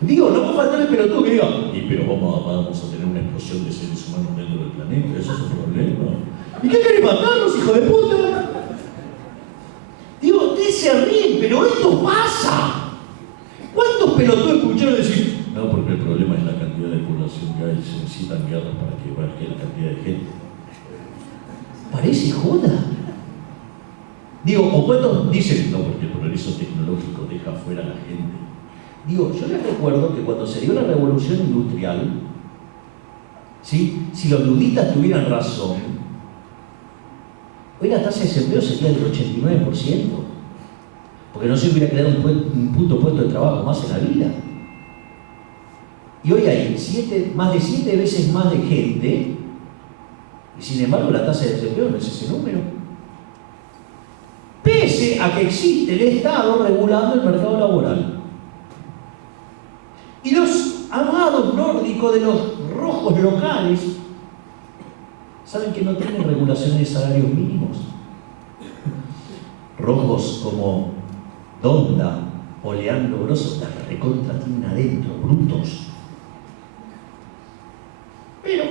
Digo, no va a faltar el pelotudo que diga, pero vamos a tener una explosión de seres humanos dentro del planeta, eso es un problema. ¿Y qué querés matarlos, hijo de puta? Digo, ustedes se ríen, pero esto pasa. ¿Cuántos pelotudos escucharon decir? No, porque el problema es la cantidad de población que hay, se necesitan guerras para que baje la cantidad de gente. Parece joda. Digo, ¿o cuántos dicen? No, porque el progreso tecnológico deja fuera a la gente. Digo, yo les recuerdo que cuando se dio la revolución industrial, ¿sí? Si los ludistas tuvieran razón, hoy la tasa de desempleo sería del 89%, porque no se hubiera creado un puto puesto de trabajo más en la vida. Y hoy hay más de 7 veces más de gente, y sin embargo la tasa de desempleo no es ese número. Pese a que existe el Estado regulando el mercado laboral. Y los amados nórdicos de los rojos locales, ¿saben que no tienen regulaciones de salarios mínimos? Rojos como Donda o Leandro Grosso, la recontra tienen adentro, brutos. Pero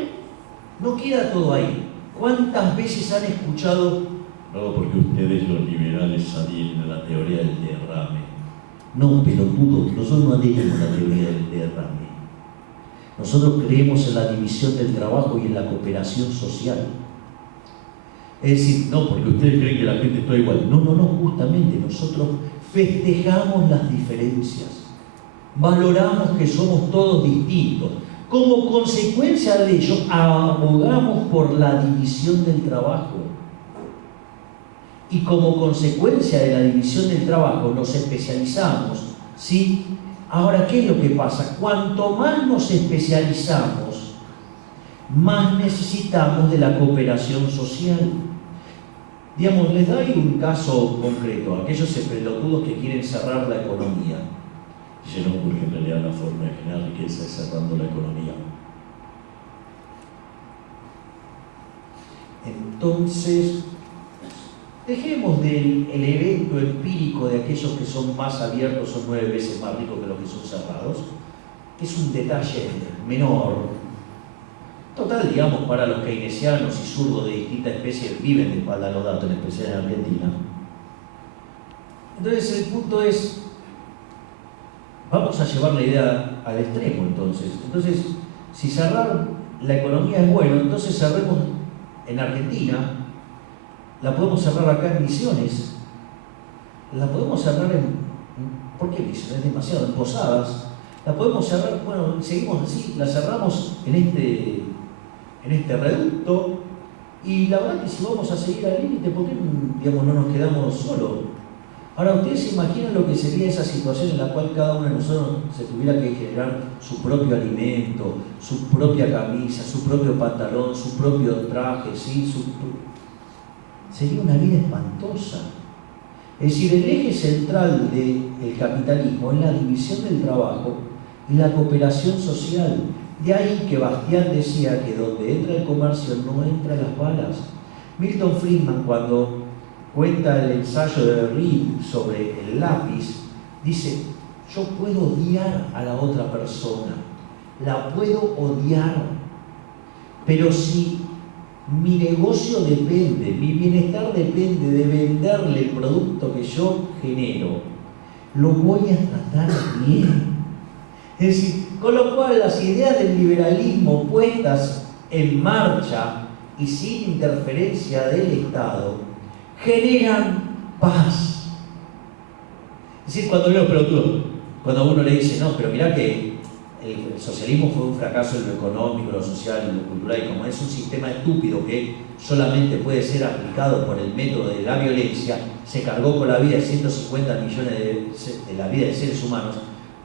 no queda todo ahí. ¿Cuántas veces han escuchado? No, porque ustedes los liberales adhieren a la teoría del derrame. No, pelotudo, nosotros no adherimos a la teoría del derrame. Nosotros creemos en la división del trabajo y en la cooperación social. Es decir, no, porque ustedes creen que la gente está igual. No, justamente nosotros festejamos las diferencias. Valoramos que somos todos distintos. Como consecuencia de ello, abogamos por la división del trabajo. Y como consecuencia de la división del trabajo nos especializamos, ¿sí? Ahora, ¿qué es lo que pasa? Cuanto más nos especializamos, más necesitamos de la cooperación social. Digamos, les doy un caso concreto, aquellos pelotudos que quieren cerrar la economía. Dicen, no, porque en realidad la forma de generar riqueza es cerrando la economía. Entonces, dejemos del evento empírico de aquellos que son más abiertos, son 9 veces más ricos que los que son cerrados, que es un detalle menor. Total, digamos, para los keynesianos y zurdos de distintas especies viven de espalda a los datos, en especial en Argentina. Entonces, el punto es, vamos a llevar la idea al extremo, entonces. Entonces, si cerrar la economía es bueno, entonces cerremos en Argentina. La podemos cerrar acá en Misiones, la podemos cerrar ¿por qué Misiones? Es demasiado, en Posadas, la podemos cerrar, bueno, seguimos así, la cerramos en este reducto, y la verdad que si vamos a seguir al límite, ¿por qué, digamos, no nos quedamos solos? Ahora, ¿ustedes se imaginan lo que sería esa situación en la cual cada uno de nosotros se tuviera que generar su propio alimento, su propia camisa, su propio pantalón, su propio traje, ¿sí? Sería una vida espantosa. Es decir, el eje central del capitalismo es la división del trabajo y la cooperación social. De ahí que Bastián decía que donde entra el comercio no entran las balas. Milton Friedman, cuando cuenta el ensayo de Reed sobre el lápiz, dice, yo puedo odiar a la otra persona, la puedo odiar, pero si mi negocio depende, mi bienestar depende de venderle el producto que yo genero, lo voy a tratar bien. Es decir, Con lo cual las ideas del liberalismo puestas en marcha y sin interferencia del Estado generan paz. Es decir, cuando uno le dice, no, pero mirá que el socialismo fue un fracaso en lo económico, lo social, en lo cultural, y como es un sistema estúpido que solamente puede ser aplicado por el método de la violencia, se cargó con la vida de 150 millones de la vida de seres humanos.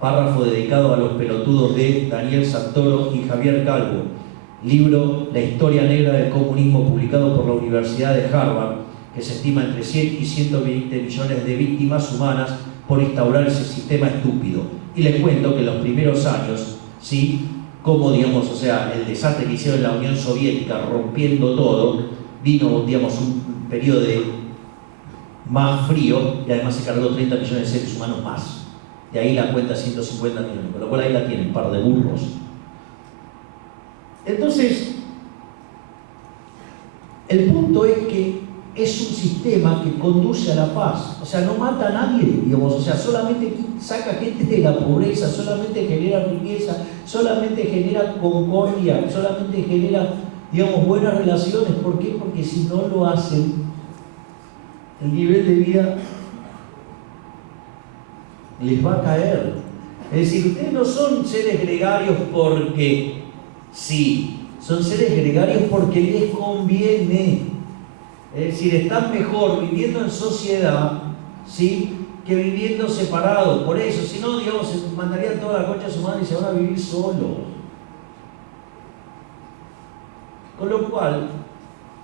Párrafo dedicado a los pelotudos de Daniel Santoro y Javier Calvo, libro La historia negra del comunismo, publicado por la Universidad de Harvard, que se estima entre 100 y 120 millones de víctimas humanas por instaurar ese sistema estúpido. Y les cuento que en los primeros años, ¿sí?, como digamos, o sea, el desastre que hicieron en la Unión Soviética, rompiendo todo, vino, digamos, un periodo de más frío y además se cargó 30 millones de seres humanos más. De ahí la cuenta 150 millones, con lo cual ahí la tienen, un par de burros. Entonces, el punto es que es un sistema que conduce a la paz, o sea, no mata a nadie, digamos, o sea, solamente saca gente de la pobreza, solamente genera riqueza, solamente genera concordia, solamente genera, digamos, buenas relaciones. ¿Por qué? Porque si no lo hacen, el nivel de vida les va a caer. Es decir, ustedes no son seres gregarios porque sí, son seres gregarios porque les conviene. Es decir, están mejor viviendo en sociedad, ¿sí?, que viviendo separados. Por eso, si no, digamos, se mandarían toda la concha a su madre y se van a vivir solos. Con lo cual,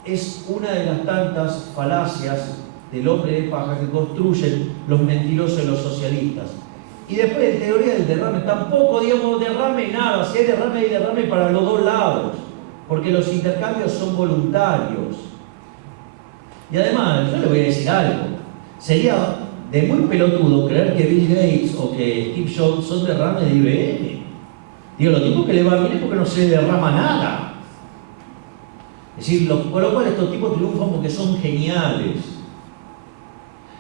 es una de las tantas falacias del hombre de paja que construyen los mentirosos y los socialistas. Y después, en teoría del derrame, tampoco, digamos, derrame nada. Si hay derrame para los dos lados, porque los intercambios son voluntarios. Y además, yo le voy a decir algo, sería de muy pelotudo creer que Bill Gates o que Steve Jobs son derrames de IBM. Digo, los tipos que le va bien es porque no se derrama nada. Es decir, por lo cual estos tipos triunfan porque son geniales.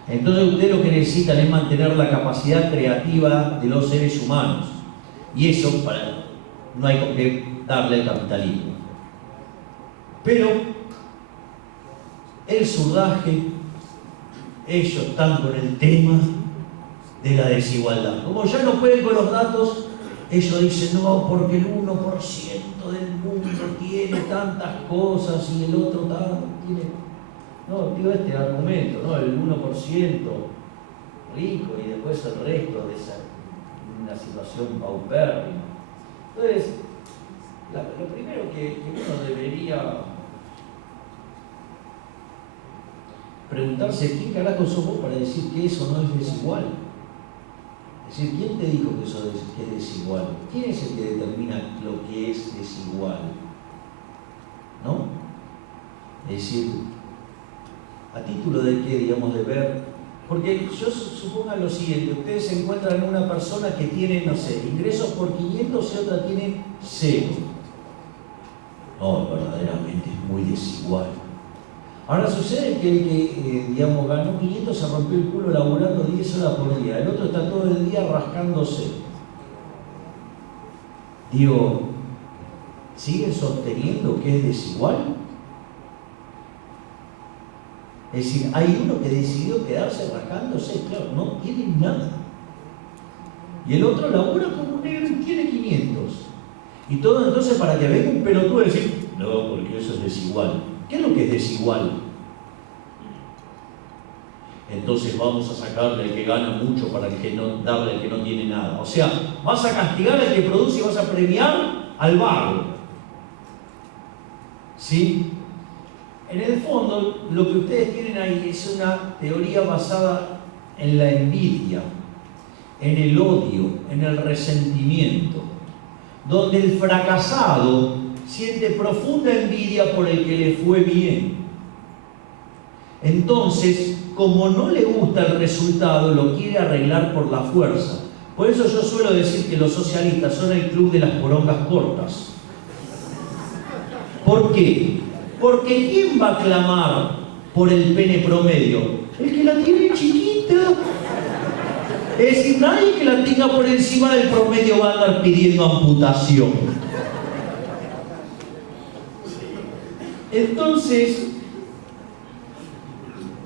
Entonces ustedes lo que necesitan es mantener la capacidad creativa de los seres humanos. Y eso no hay con qué darle al capitalismo. Pero el surdaje, ellos están con el tema de la desigualdad. Como ya no pueden con los datos, ellos dicen, no, porque el 1% del mundo tiene tantas cosas y el otro tanto tiene... No, digo este argumento, ¿no? El 1% rico y después el resto de una situación paupérrima. Entonces, lo primero que uno debería preguntarse, ¿quién carajo sos vos para decir que eso no es desigual? Es decir, ¿quién te dijo que eso es desigual? ¿Quién es el que determina lo que es desigual? ¿No? Es decir, a título de qué, digamos, de ver, porque yo suponga lo siguiente, ustedes se encuentran en una persona que tiene, no sé, ingresos por 500 y otra tiene 0. No, verdaderamente es muy desigual. Ahora sucede que el que, digamos, ganó 500 se rompió el culo laburando 10 horas por día, el otro está todo el día rascándose. Digo, ¿siguen sosteniendo que es desigual? Es decir, hay uno que decidió quedarse rascándose, claro, no tiene nada. Y el otro labura como un negro y tiene 500. Y todo entonces para que venga un pelotudo y decir, no, porque eso es desigual. ¿Qué es lo que es desigual? Entonces vamos a sacarle al que gana mucho para el que no, darle al que no tiene nada. O sea, vas a castigar al que produce y vas a premiar al vago. ¿Sí? En el fondo, lo que ustedes tienen ahí es una teoría basada en la envidia, en el odio, en el resentimiento, donde el fracasado siente profunda envidia por el que le fue bien. Entonces, como no le gusta el resultado, lo quiere arreglar por la fuerza. Por eso yo suelo decir que los socialistas son el club de las porongas cortas. ¿Por qué? Porque ¿quién va a clamar por el pene promedio? El que la tiene chiquita. Es decir, nadie que la tenga por encima del promedio va a andar pidiendo amputación. Entonces,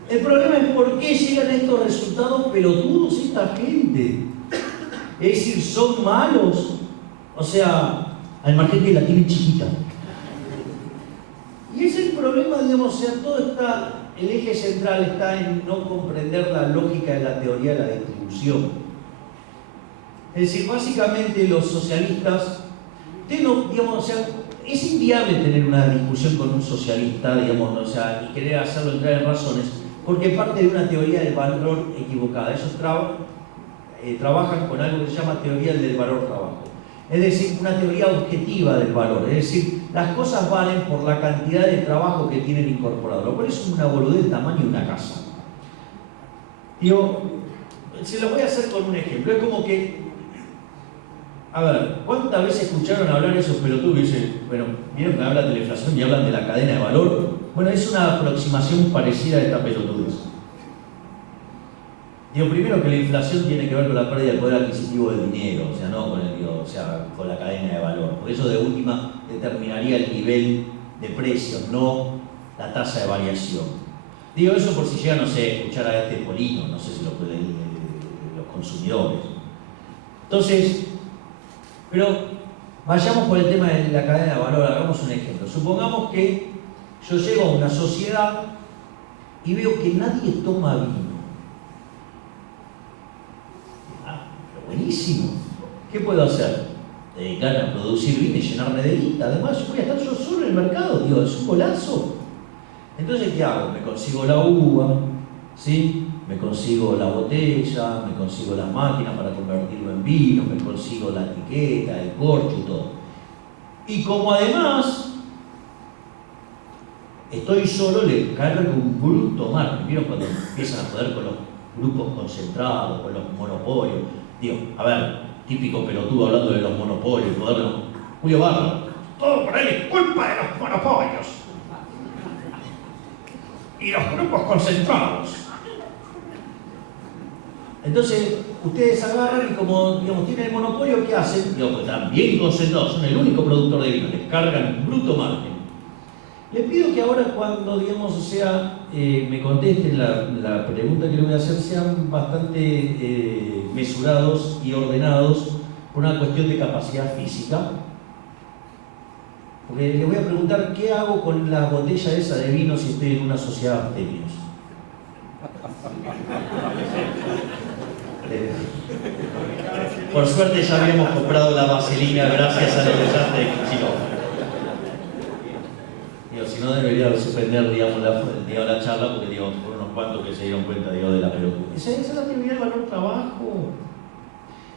el problema es por qué llegan a estos resultados pelotudos esta gente. Es decir, son malos. O sea, al margen que la tienen chiquita. Y ese es el problema, digamos, o sea, todo está, el eje central está en no comprender la lógica de la teoría de la distribución. Es decir, básicamente los socialistas, digamos, o sea, es inviable tener una discusión con un socialista, digamos, o sea, y querer hacerlo entrar en razones, porque parte de una teoría del valor equivocada. Ellos trabajan con algo que se llama teoría del valor trabajo. Es decir, una teoría objetiva del valor. Es decir, las cosas valen por la cantidad de trabajo que tienen incorporado, lo cual es una boludez del tamaño de una casa. Digo, se lo voy a hacer con un ejemplo. Es como que, a ver, ¿cuántas veces escucharon hablar esos pelotudos que dicen, bueno, vieron que hablan de la inflación y hablan de la cadena de valor? Bueno, es una aproximación parecida a esta pelotudez. Digo, primero que la inflación tiene que ver con la pérdida del poder adquisitivo del dinero, o sea, no con con la cadena de valor. Por eso de última determinaría el nivel de precios, no la tasa de variación. Digo eso por si llegan, no sé, a escuchar a este Polino, no sé si lo pueden los consumidores. Entonces, pero vayamos por el tema de la cadena de valor, hagamos un ejemplo. Supongamos que yo llego a una sociedad y veo que nadie toma vino. Buenísimo. ¿Qué puedo hacer? Dedicarme a producir vino y llenarme de guita. Además, yo voy a estar yo solo en el mercado. Digo, es un golazo. Entonces, ¿qué hago? Me consigo la uva, ¿sí? Me consigo la botella, me consigo las máquinas para convertirlo en vino, me consigo la etiqueta, el corcho y todo. Y como además estoy solo, le cargo un bruto marketing. ¿Vieron cuando empiezan a joder con los grupos concentrados, con los monopolios? Digo, a ver, típico pelotudo hablando de los monopolios, Julio Barra, todo por él es culpa de los monopolios y los grupos concentrados. Entonces, ustedes agarran y como, digamos, tienen el monopolio, ¿qué hacen? Digo, pues están bien concentrados, son el único productor de vino, les cargan bruto margen. Les pido que ahora cuando, digamos, o sea, me contesten la pregunta que les voy a hacer, sean bastante mesurados y ordenados por una cuestión de capacidad física. Porque les voy a preguntar qué hago con la botella esa de vino si estoy en una sociedad de abstemios. Por suerte ya habíamos comprado la vaselina gracias a los desastres de Kicillof. Si no, debería suspender, digamos, la charla, porque digo, por unos cuantos que se dieron cuenta, digo, de la pelota. Esa es la teoría del valor trabajo.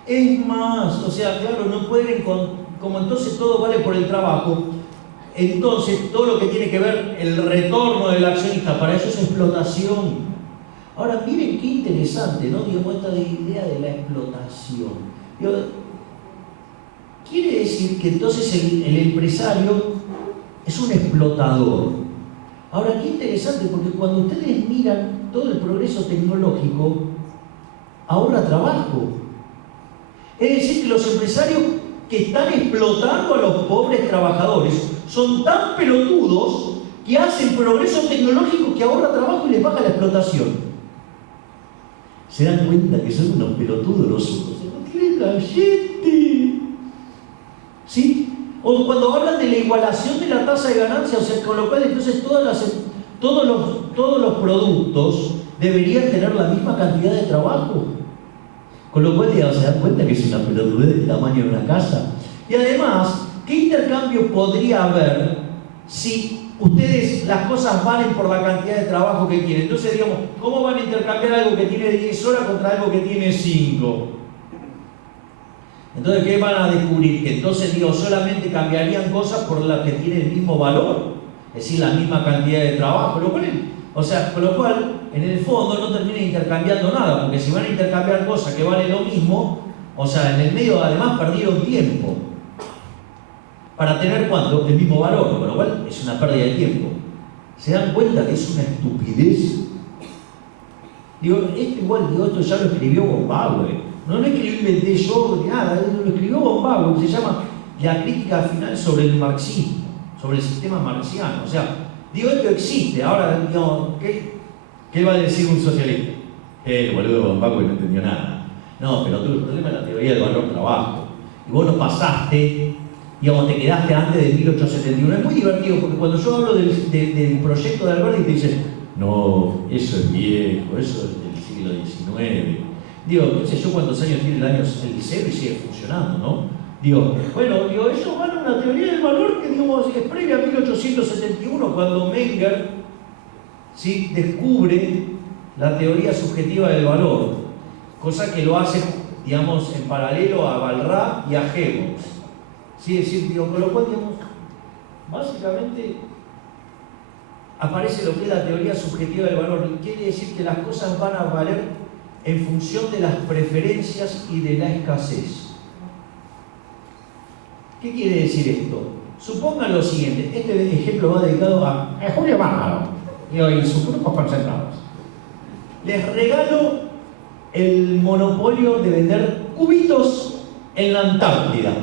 Es más, o sea, claro, no pueden, como entonces todo vale por el trabajo, entonces todo lo que tiene que ver el retorno del accionista, para eso es explotación. Ahora, miren qué interesante, ¿no? Digamos, esta idea de la explotación. Digo, quiere decir que entonces el empresario es un explotador. Ahora, qué interesante, porque cuando ustedes miran todo el progreso tecnológico, ahorra trabajo. Es decir, que los empresarios que están explotando a los pobres trabajadores son tan pelotudos que hacen progreso tecnológico que ahorra trabajo y les baja la explotación. ¿Se dan cuenta que son unos pelotudos los otros? ¡No tienen gallete! ¿Sí? O cuando hablan de la igualación de la tasa de ganancia, o sea, con lo cual entonces todos los productos deberían tener la misma cantidad de trabajo. Con lo cual, digamos, se dan cuenta que es una pelotudez del tamaño de una casa. Y además, ¿qué intercambio podría haber si las cosas valen por la cantidad de trabajo que tienen? Entonces, digamos, ¿cómo van a intercambiar algo que tiene 10 horas contra algo que tiene 5? Entonces, ¿qué van a descubrir? Que entonces, digo, solamente cambiarían cosas por las que tienen el mismo valor, es decir, la misma cantidad de trabajo. Con lo cual, en el fondo no terminan intercambiando nada, porque si van a intercambiar cosas que valen lo mismo, o sea, en el medio además perdieron tiempo. Para tener ¿cuánto? El mismo valor, con lo cual es una pérdida de tiempo. ¿Se dan cuenta que es una estupidez? Esto ya lo escribió Bombahue. No es que lo inventé yo ni nada, lo escribió von Bauer, se llama La crítica final sobre el marxismo, sobre el sistema marxiano. O sea, digo, esto existe. Ahora, digamos, ¿qué va a decir un socialista? El boludo de von Bauer no entendió nada. No, pero tú el problema es la teoría del valor trabajo. Y vos no pasaste, digamos, te quedaste antes de 1871. Es muy divertido porque cuando yo hablo del proyecto de Alberti te dicen, no, eso es viejo, eso es del siglo XIX. Digo, qué sé yo cuántos años tiene el liceo y sigue funcionando, ¿no? Digo, bueno, ellos van a una teoría del valor que, digamos, es previa a 1871, cuando Menger, ¿sí?, descubre la teoría subjetiva del valor, cosa que lo hace, digamos, en paralelo a Walras y a Hegel. ¿Sí? Es decir, digo, con lo cual, digamos, básicamente aparece lo que es la teoría subjetiva del valor, y quiere decir que las cosas van a valer en función de las preferencias y de la escasez. ¿Qué quiere decir esto? Supongan lo siguiente, este ejemplo va dedicado a Julio Bárbaro y sus grupos concentrados. Les regalo el monopolio de vender cubitos en la Antártida.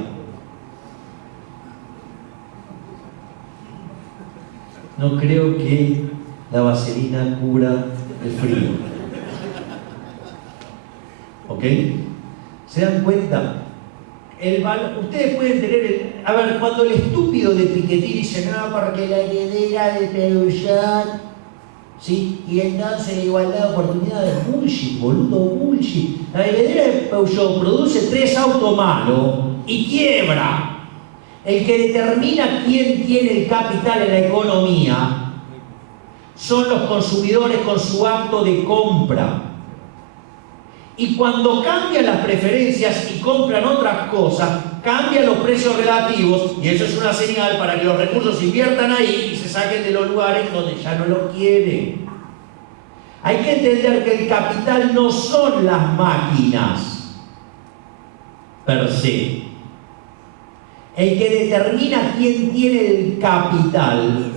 No creo que la vaselina cubra el frío. ¿Ok? ¿Se dan cuenta? Ustedes pueden tener a ver, cuando el estúpido de Piketty dice, no, porque la heredera de Peugeot, ¿sí? Y entonces la igualdad de oportunidades, bullshit, boludo, bullshit. La heredera de Peugeot produce 3 autos malos y quiebra. El que determina quién tiene el capital en la economía son los consumidores con su acto de compra. Y cuando cambian las preferencias y compran otras cosas, cambian los precios relativos, y eso es una señal para que los recursos se inviertan ahí y se saquen de los lugares donde ya no los quieren. Hay que entender que el capital no son las máquinas per se. El que determina quién tiene el capital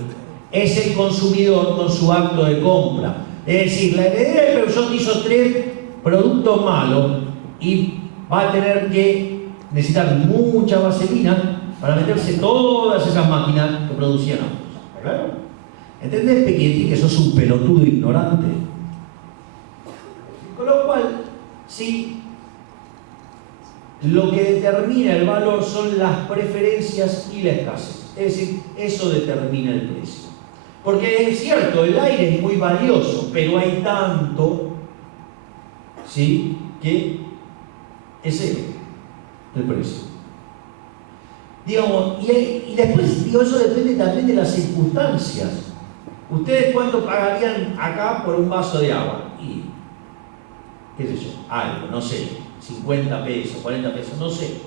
es el consumidor con su acto de compra. Es decir, la heredera de Peugeot hizo 3 productos malos y va a tener que necesitar mucha vaselina para meterse todas esas máquinas que producían autos. ¿Claro? ¿Entendés, Piketty, que sos un pelotudo ignorante? Con lo cual, sí, lo que determina el valor son las preferencias y la escasez. Es decir, eso determina el precio. Porque es cierto, el aire es muy valioso, pero hay tanto, ¿sí?, que es el precio. Digamos, y después, digo, eso depende también de las circunstancias. ¿Ustedes cuánto pagarían acá por un vaso de agua? Y, qué sé yo, algo, no sé, 50 pesos, 40 pesos, no sé.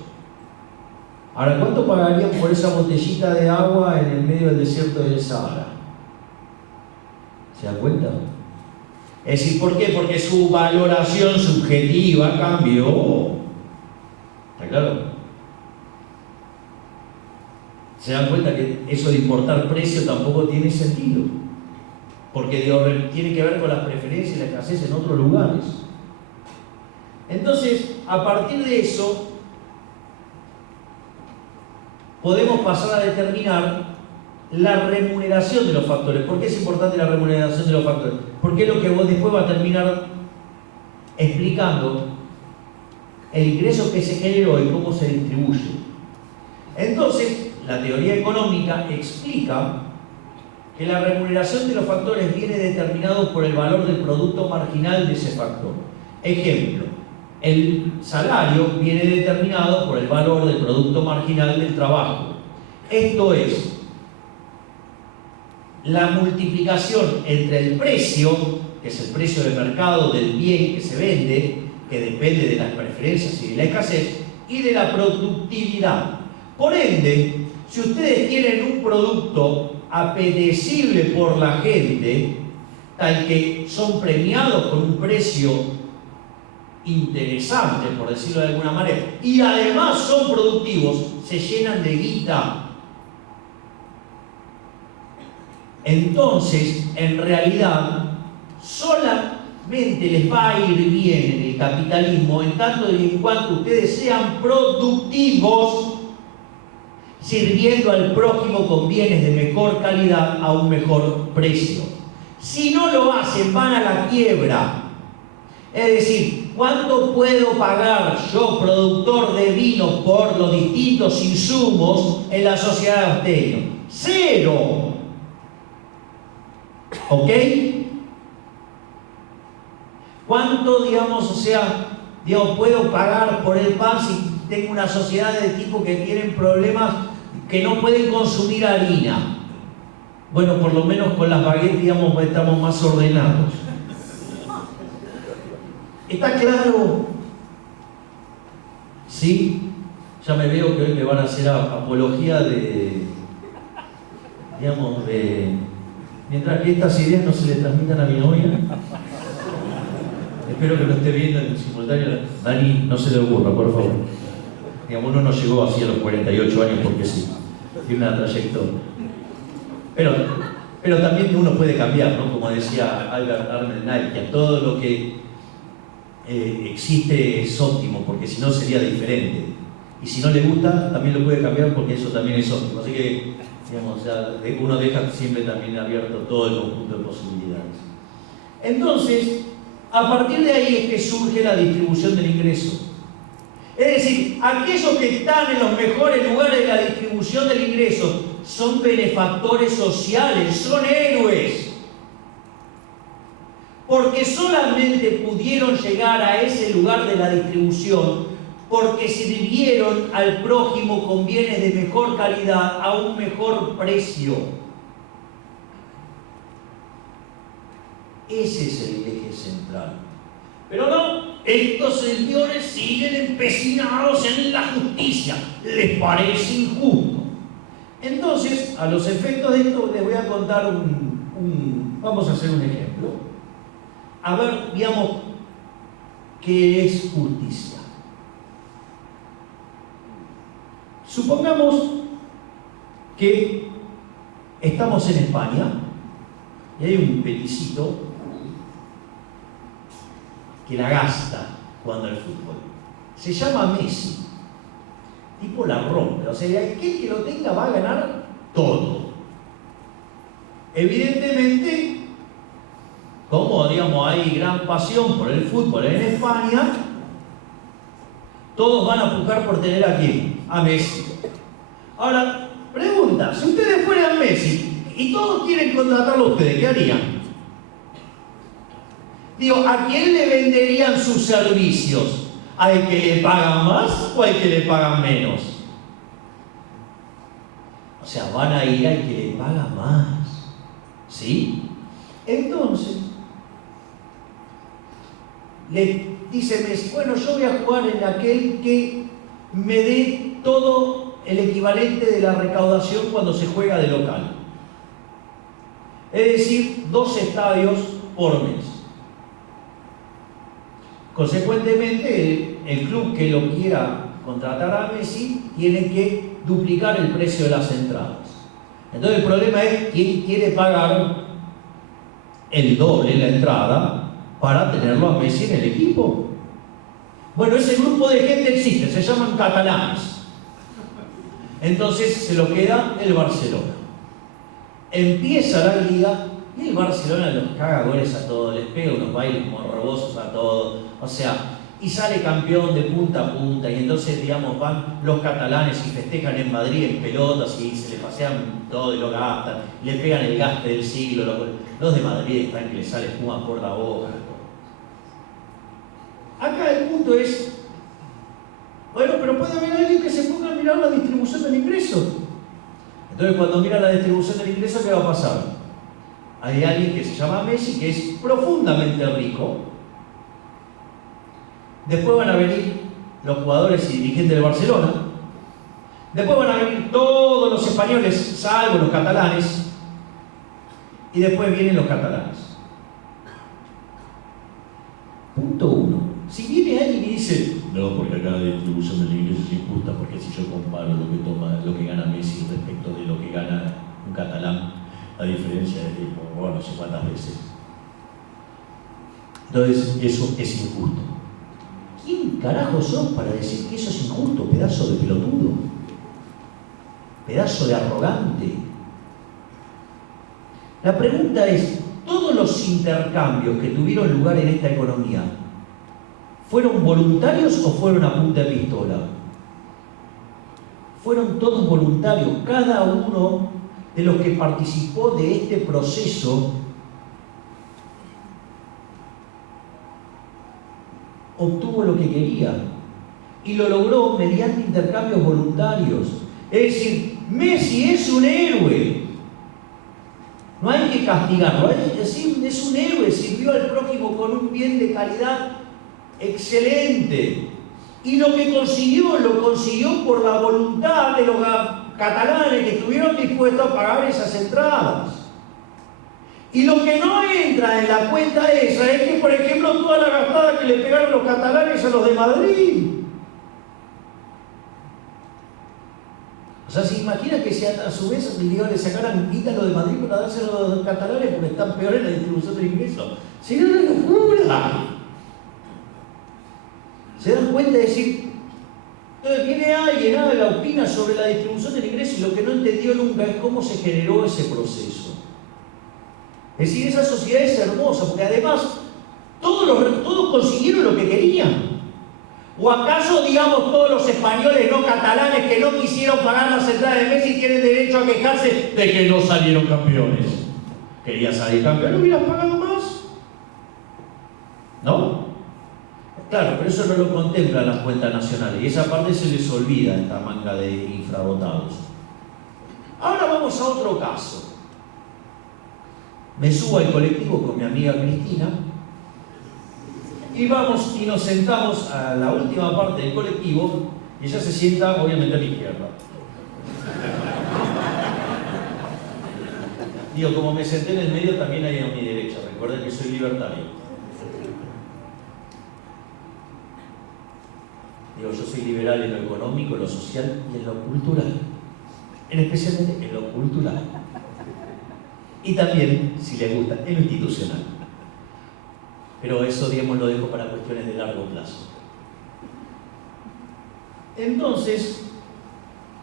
Ahora, ¿cuánto pagarían por esa botellita de agua en el medio del desierto del Sahara? ¿Se dan cuenta? Es decir, ¿por qué? Porque su valoración subjetiva cambió. ¿Está claro? ¿Se dan cuenta que eso de importar precio tampoco tiene sentido? Porque tiene que ver con las preferencias y la escasez en otros lugares. Entonces, a partir de eso, podemos pasar a determinar la remuneración de los factores. ¿Por qué es importante la remuneración de los factores? Porque es lo que vos después va a terminar explicando el ingreso que se generó y cómo se distribuye. Entonces, la teoría económica explica que la remuneración de los factores viene determinado por el valor del producto marginal de ese factor. Ejemplo, el salario viene determinado por el valor del producto marginal del trabajo. Esto es la multiplicación entre el precio, que es el precio de mercado del bien que se vende, que depende de las preferencias y de la escasez, y de la productividad. Por ende, si ustedes tienen un producto apetecible por la gente, tal que son premiados con un precio interesante, por decirlo de alguna manera, y además son productivos, se llenan de guita. Entonces, en realidad, solamente les va a ir bien en el capitalismo en tanto y en cuanto ustedes sean productivos, sirviendo al prójimo con bienes de mejor calidad a un mejor precio. Si no lo hacen, van a la quiebra. Es decir, ¿cuánto puedo pagar yo, productor de vino, por los distintos insumos en la sociedad de abstenio? ¡Cero! ¿Ok? ¿Cuánto, puedo pagar por el pan si tengo una sociedad de tipo que tienen problemas que no pueden consumir harina? Bueno, por lo menos con las baguettes, estamos más ordenados. ¿Está claro? ¿Sí? Ya me veo que hoy me van a hacer apología mientras que estas ideas no se le transmitan a mi novia. Espero que lo esté viendo en simultáneo. Dani, no se le ocurra, por favor. Uno no llegó así a los 48 años porque sí. Tiene una trayectoria. Pero también uno puede cambiar, ¿no? Como decía Albert Einstein, que todo lo que existe es óptimo, porque si no sería diferente. Y si no le gusta, también lo puede cambiar porque eso también es óptimo. Así que, uno deja siempre también abierto todo el conjunto de posibilidades. Entonces, a partir de ahí es que surge la distribución del ingreso. Es decir, aquellos que están en los mejores lugares de la distribución del ingreso son benefactores sociales, son héroes. Porque solamente pudieron llegar a ese lugar de la distribución porque sirvieron al prójimo con bienes de mejor calidad a un mejor precio. Ese es el eje central. Pero no, estos señores siguen empecinados en la justicia. Les parece injusto. Entonces, a los efectos de esto, les voy a contar vamos a hacer un ejemplo. A ver, ¿qué es justicia? Supongamos que estamos en España y hay un peticito que la gasta jugando al fútbol. Se llama Messi. Tipo la rompe. O sea, aquel que lo tenga va a ganar todo. Evidentemente, como hay gran pasión por el fútbol en España, todos van a pujar por tener a quién, a Messi. Ahora, pregunta, si ustedes fueran Messi y todos quieren contratarlo a ustedes, ¿qué harían? ¿A quién le venderían sus servicios? ¿Al que le pagan más o al que le pagan menos? O sea, van a ir al que le paga más. ¿Sí? Entonces, le dice Messi, bueno, yo voy a jugar en aquel que me dé todo el equivalente de la recaudación cuando se juega de local. Es decir, 2 estadios por mes. Consecuentemente, el club que lo quiera contratar a Messi tiene que duplicar el precio de las entradas. Entonces el problema es quién quiere pagar el doble la entrada para tenerlo a Messi en el equipo. Bueno, ese grupo de gente existe, se llaman catalanes. Entonces se lo queda el Barcelona. Empieza la liga y el Barcelona los caga goles a todos, les pega unos bailes morbosos a todos, o sea, y sale campeón de punta a punta, y entonces, van los catalanes y festejan en Madrid en pelotas y se les pasean todo y lo gastan, le pegan el gaste del siglo, los de Madrid están que les sale espuma por la boca. Acá el punto es, bueno, pero puede haber alguien que se ponga a mirar la distribución del ingreso. Entonces, cuando mira la distribución del ingreso, ¿qué va a pasar? Hay alguien que se llama Messi, que es profundamente rico. Después van a venir los jugadores y dirigentes de Barcelona. Después van a venir todos los españoles, salvo los catalanes. Y después vienen los catalanes. Punto 1. Si viene alguien y dice, no, porque acá la distribución del ingreso es injusta, porque si yo comparo lo que gana Messi respecto de lo que gana un catalán, la diferencia es de, no sé cuántas veces. Entonces, eso es injusto. ¿quién carajo sos para decir que eso es injusto, pedazo de pelotudo? Pedazo de arrogante. La pregunta es, ¿todos los intercambios que tuvieron lugar en esta economía fueron voluntarios o fueron a punta de pistola? Fueron todos voluntarios. Cada uno de los que participó de este proceso obtuvo lo que quería y lo logró mediante intercambios voluntarios. Es decir, Messi es un héroe. No hay que castigarlo, es un héroe, sirvió al prójimo con un bien de calidad excelente. Y lo que consiguió, lo consiguió por la voluntad de los catalanes que estuvieron dispuestos a pagar esas entradas. Y lo que no entra en la cuenta esa es que, por ejemplo, toda la gastada que le pegaron los catalanes a los de Madrid. O sea, se imagina que si a su vez le sacaran guita a los de Madrid para dárselo a los catalanes porque están peor en la distribución del ingreso. Sería una locura. ¿Se dan cuenta de decir? Entonces viene alguien, opina sobre la distribución del ingreso y lo que no entendió nunca es cómo se generó ese proceso. Es decir, esa sociedad es hermosa porque además todos consiguieron lo que querían. ¿O acaso, digamos, todos los españoles no catalanes que no quisieron pagar las entradas de Messi tienen derecho a quejarse de que no salieron campeones? ¿Querías salir campeón? ¿No hubieras pagado más? ¿No? Claro, pero eso no lo contemplan las cuentas nacionales y esa parte se les olvida en esta manga de infradotados. Ahora vamos a otro caso. Me subo al colectivo con mi amiga Cristina y vamos y nos sentamos a la última parte del colectivo y ella se sienta obviamente a mi izquierda. Digo, como me senté en el medio también hay a mi derecha, recuerden que soy libertario. Digo, yo soy liberal en lo económico, en lo social y en lo cultural. Especialmente en lo cultural. Y también, si les gusta, en lo institucional. Pero eso, digamos, lo dejo para cuestiones de largo plazo. Entonces,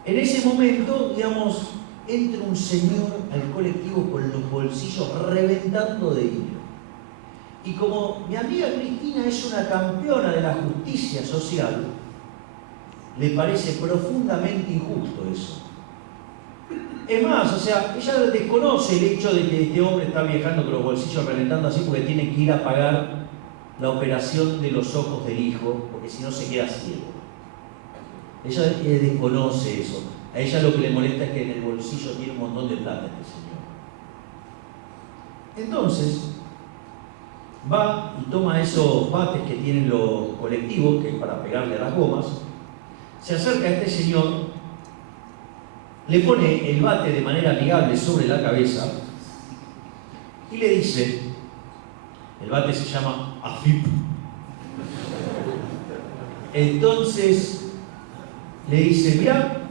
en ese momento, digamos, entra un señor al colectivo con los bolsillos reventando de dinero. Y como mi amiga Cristina es una campeona de la justicia social, le parece profundamente injusto eso. Es más, o sea, ella desconoce el hecho de que este hombre está viajando con los bolsillos reventando así porque tiene que ir a pagar la operación de los ojos del hijo, porque si no se queda ciego. Ella desconoce eso. A ella lo que le molesta es que en el bolsillo tiene un montón de plata este señor. Entonces, va y toma esos bates que tienen los colectivos, que es para pegarle a las gomas, se acerca a este señor, le pone el bate de manera amigable sobre la cabeza y le dice, el bate se llama AFIP. Entonces le dice, mira,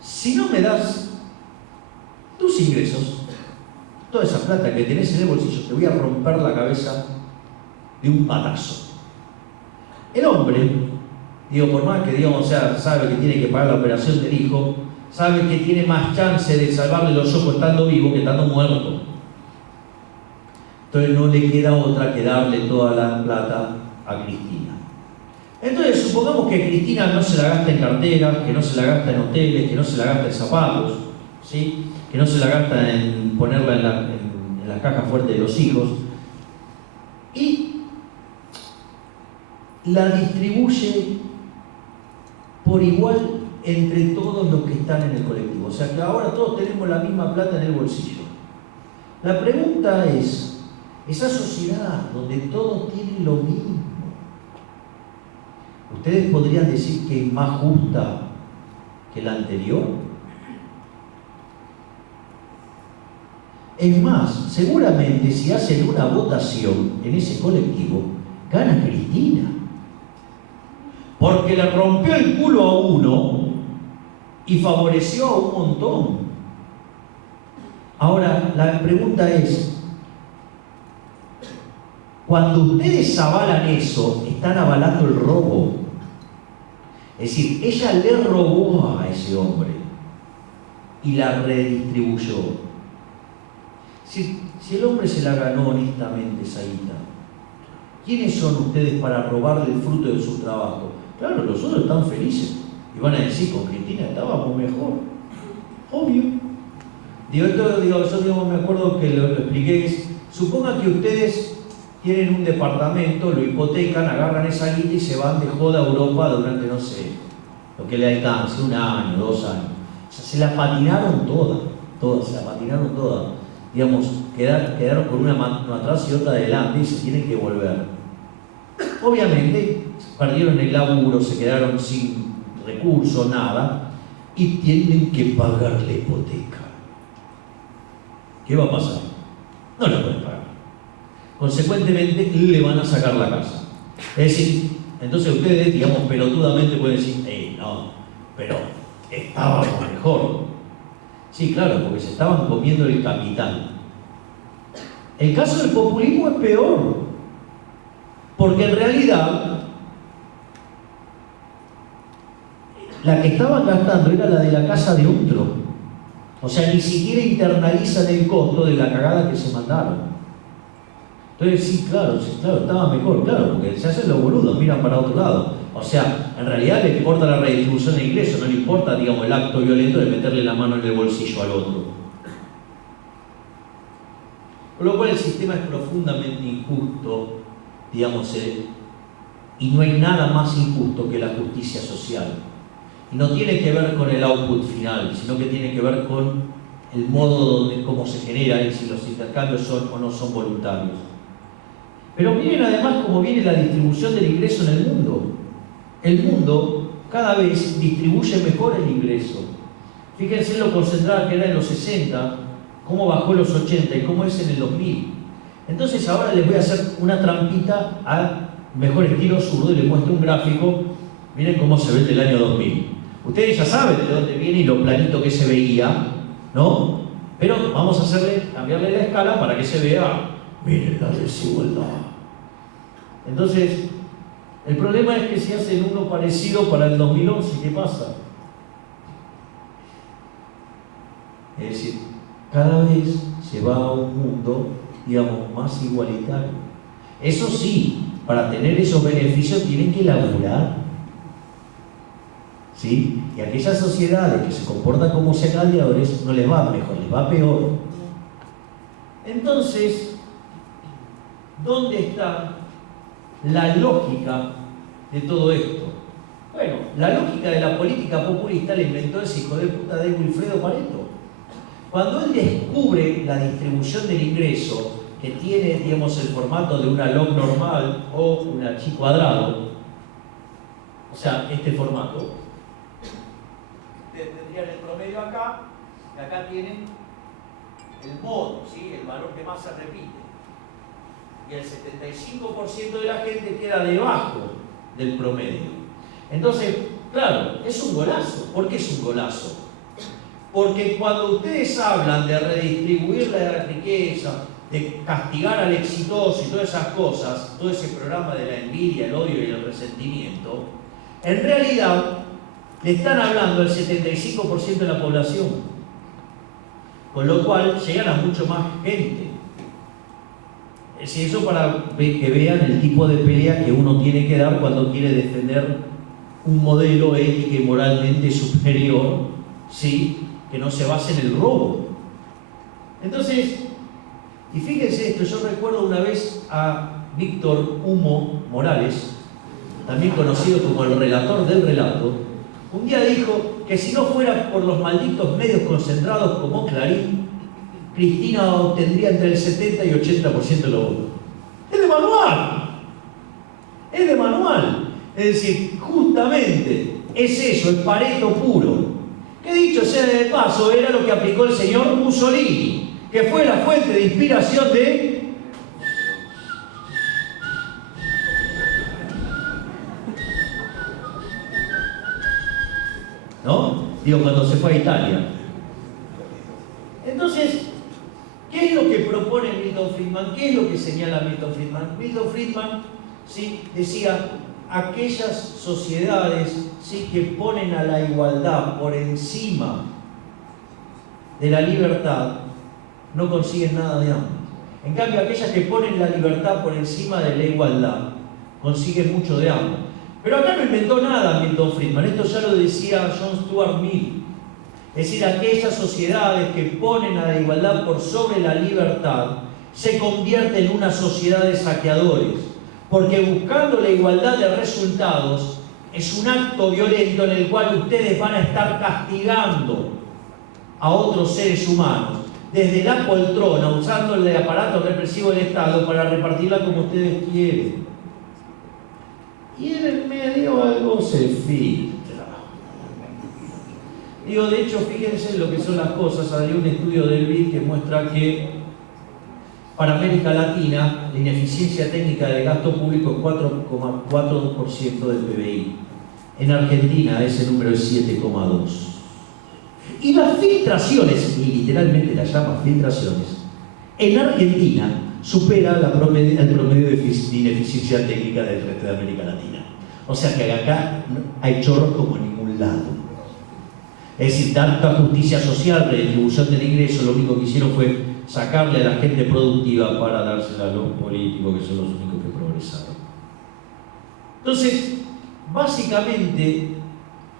si no me das tus ingresos, toda esa plata que tenés en el bolsillo, te voy a romper la cabeza de un patazo. El hombre, digo, por más que digamos, o sea, sabe que tiene que pagar la operación del hijo, sabe que tiene más chance de salvarle los ojos estando vivo que estando muerto. Entonces no le queda otra que darle toda la plata a Cristina. Entonces supongamos que Cristina no se la gasta en carteras, que no se la gasta en hoteles, que no se la gasta en zapatos, ¿sí? Que no se la gasta en ponerla en la caja fuerte de los hijos, y la distribuye por igual entre todos los que están en el colectivo. O sea que ahora todos tenemos la misma plata en el bolsillo. La pregunta es, esa sociedad donde todos tienen lo mismo, ¿ustedes podrían decir que es más justa que la anterior? Es más, seguramente si hacen una votación en ese colectivo, gana Cristina. Porque le rompió el culo a uno y favoreció a un montón. Ahora, la pregunta es, cuando ustedes avalan eso, están avalando el robo. Es decir, ella le robó a ese hombre y la redistribuyó. Si el hombre se la ganó honestamente esa guita, ¿quiénes son ustedes para robarle el fruto de su trabajo? Claro, los otros están felices y van a decir, con Cristina estábamos mejor. Obvio. Yo me acuerdo que lo expliqué. Suponga que ustedes tienen un departamento, lo hipotecan, agarran esa guita y se van de joda a Europa durante, no sé, lo que le alcance, 1 año, 2 años. O sea, se la patinaron todas, se la patinaron todas. Digamos, quedaron con una mano atrás y otra adelante y se tienen que volver. Obviamente, perdieron el laburo, se quedaron sin recursos, nada, y tienen que pagar la hipoteca. ¿Qué va a pasar? No la pueden pagar. Consecuentemente, le van a sacar la casa. Es decir, entonces ustedes, digamos, pelotudamente pueden decir, no, pero estábamos mejor. Sí, claro, porque se estaban comiendo el capital. El caso del populismo es peor, porque en realidad la que estaban gastando era la de la casa de otro. O sea, ni siquiera internalizan el costo de la cagada que se mandaron. Entonces, sí, claro, estaba mejor, claro, porque se hacen los boludos, miran para otro lado. O sea, en realidad le importa la redistribución de ingresos, no le importa, digamos, el acto violento de meterle la mano en el bolsillo al otro. Con lo cual el sistema es profundamente injusto, digamos, y no hay nada más injusto que la justicia social. Y no tiene que ver con el output final, sino que tiene que ver con el modo de cómo se genera y si los intercambios son o no son voluntarios. Pero miren además cómo viene la distribución del ingreso en el mundo. El mundo cada vez distribuye mejor el ingreso. Fíjense lo concentrada que era en los 60, cómo bajó en los 80 y cómo es en el 2000. Entonces ahora les voy a hacer una trampita al mejor estilo zurdo y les muestro un gráfico. Miren cómo se ve el del año 2000. Ustedes ya saben de dónde viene y lo planito que se veía, ¿no? Pero vamos a cambiarle la escala para que se vea, miren la desigualdad. Entonces, el problema es que si hacen uno parecido para el 2011, ¿qué pasa? Es decir, cada vez se va a un mundo, digamos, más igualitario. Eso sí, para tener esos beneficios tienen que laburar. ¿Sí? Y aquellas sociedades que se comportan como gladiadores no les va mejor, les va peor. Entonces, ¿dónde está la lógica de todo esto? Bueno, la lógica de la política populista la inventó ese hijo de puta de Wilfredo Pareto. Cuando él descubre la distribución del ingreso, que tiene, digamos, el formato de una log normal o una chi cuadrado, o sea, este formato, tendrían el promedio acá, y acá tienen el modo, ¿sí? El valor que más se repite. Y el 75% de la gente queda debajo del promedio. Entonces, claro, es un golazo. ¿Por qué es un golazo? Porque cuando ustedes hablan de redistribuir la riqueza, de castigar al exitoso y todas esas cosas, todo ese programa de la envidia, el odio y el resentimiento, en realidad le están hablando al 75% de la población, con lo cual llegan a mucho más gente. Es eso para que vean el tipo de pelea que uno tiene que dar cuando quiere defender un modelo ético y moralmente superior, ¿sí? Que no se base en el robo. Entonces, y fíjense esto, yo recuerdo una vez a Víctor Humo Morales, también conocido como el relator del relato. Un día dijo que si no fuera por los malditos medios concentrados como Clarín, Cristina obtendría entre el 70 y 80% de los votos. Es de manual. Es de manual. Es decir, justamente es eso, el Pareto puro. Que dicho sea de paso, era lo que aplicó el señor Mussolini, que fue la fuente de inspiración de... ¿No? Digo, cuando se fue a Italia. Entonces, ¿qué es lo que propone Milton Friedman? ¿Qué es lo que señala Milton Friedman? Milton Friedman ¿sí? Decía, aquellas sociedades, ¿sí?, que ponen a la igualdad por encima de la libertad, no consiguen nada de hambre. En cambio, aquellas que ponen la libertad por encima de la igualdad, consiguen mucho de hambre. Pero acá no inventó nada Milton Friedman, esto ya lo decía John Stuart Mill. Es decir, aquellas sociedades que ponen a la igualdad por sobre la libertad, se convierten en una sociedad de saqueadores. Porque buscando la igualdad de resultados, es un acto violento en el cual ustedes van a estar castigando a otros seres humanos, desde la poltrona, usando el aparato represivo del Estado para repartirla como ustedes quieren. Y en el medio algo se filtra. Digo, de hecho, fíjense lo que son las cosas. Salió un estudio del BID que muestra que para América Latina la ineficiencia técnica del gasto público es 4,4% del PBI. En Argentina ese número es 7,2%. Y las filtraciones, y literalmente las llama filtraciones, en Argentina supera el promedio de ineficiencia técnica del resto de América Latina. O sea que acá hay chorros como en ningún lado. Es decir, tanta justicia social, redistribución del ingreso, lo único que hicieron fue sacarle a la gente productiva para dársela a los políticos, que son los únicos que progresaron. Entonces, básicamente,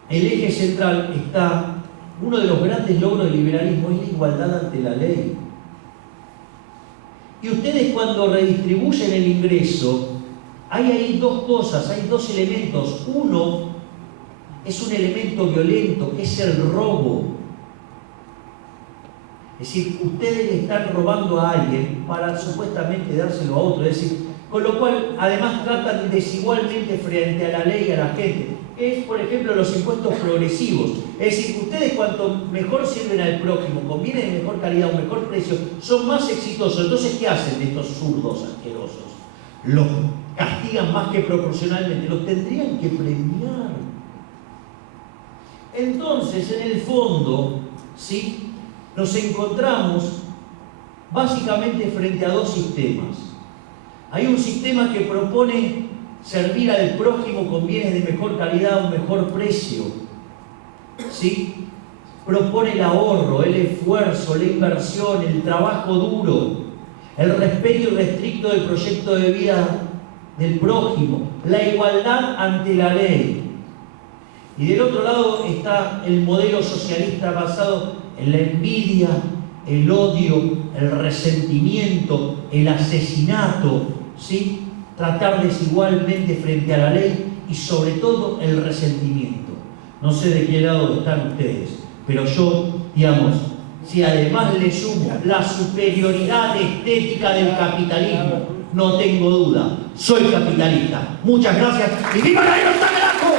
el eje central está, uno de los grandes logros del liberalismo es la igualdad ante la ley. Y ustedes cuando redistribuyen el ingreso, hay ahí dos cosas, hay dos elementos. Uno es un elemento violento, que es el robo. Es decir, ustedes le están robando a alguien para supuestamente dárselo a otro. Es decir, con lo cual además tratan desigualmente frente a la ley y a la gente. Es, por ejemplo, los impuestos progresivos. Es decir, ustedes cuanto mejor sirven al prójimo, convienen de mejor calidad, un mejor precio, son más exitosos. Entonces, ¿qué hacen de estos zurdos asquerosos? Los castigan más que proporcionalmente, los tendrían que premiar. Entonces, en el fondo, ¿sí?, nos encontramos básicamente frente a dos sistemas. Hay un sistema que propone servir al prójimo con bienes de mejor calidad a un mejor precio, ¿sí? Propone el ahorro, el esfuerzo, la inversión, el trabajo duro, el respeto irrestricto del proyecto de vida del prójimo, la igualdad ante la ley. Y del otro lado está el modelo socialista basado en la envidia, el odio, el resentimiento, el asesinato, ¿sí? Tratar desigualmente frente a la ley y sobre todo el resentimiento. No sé de qué lado están ustedes, pero yo, digamos, si además le sumo la superioridad estética del capitalismo, no tengo duda, soy capitalista. Muchas gracias y ¡viva la libertad, carajo!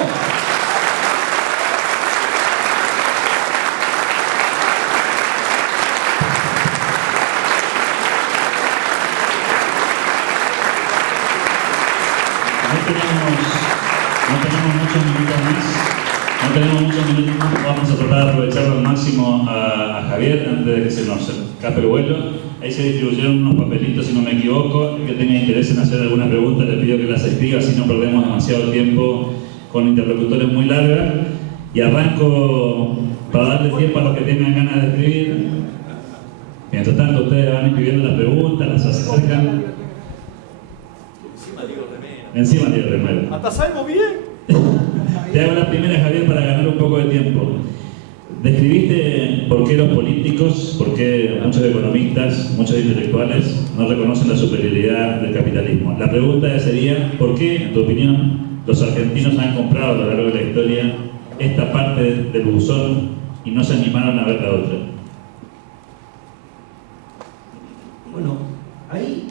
No tenemos muchos minutos más, vamos a tratar de aprovecharlo al máximo a Javier antes de que se nos escape el vuelo. Ahí se distribuyeron unos papelitos, si no me equivoco. El que tenga interés en hacer alguna pregunta le pido que las escriba, si no perdemos demasiado tiempo con interlocutores muy largas. Y arranco para darle tiempo a los que tengan ganas de escribir. Mientras tanto, ustedes van escribiendo las preguntas, las acercan. Encima tiene remero. Hasta salgo bien. Te hago la primera, Javier, para ganar un poco de tiempo. Describiste por qué los políticos, por qué muchos economistas, muchos intelectuales no reconocen la superioridad del capitalismo. La pregunta sería, ¿por qué, en tu opinión, los argentinos han comprado a lo largo de la historia esta parte del buzón y no se animaron a ver la otra? Bueno, ahí,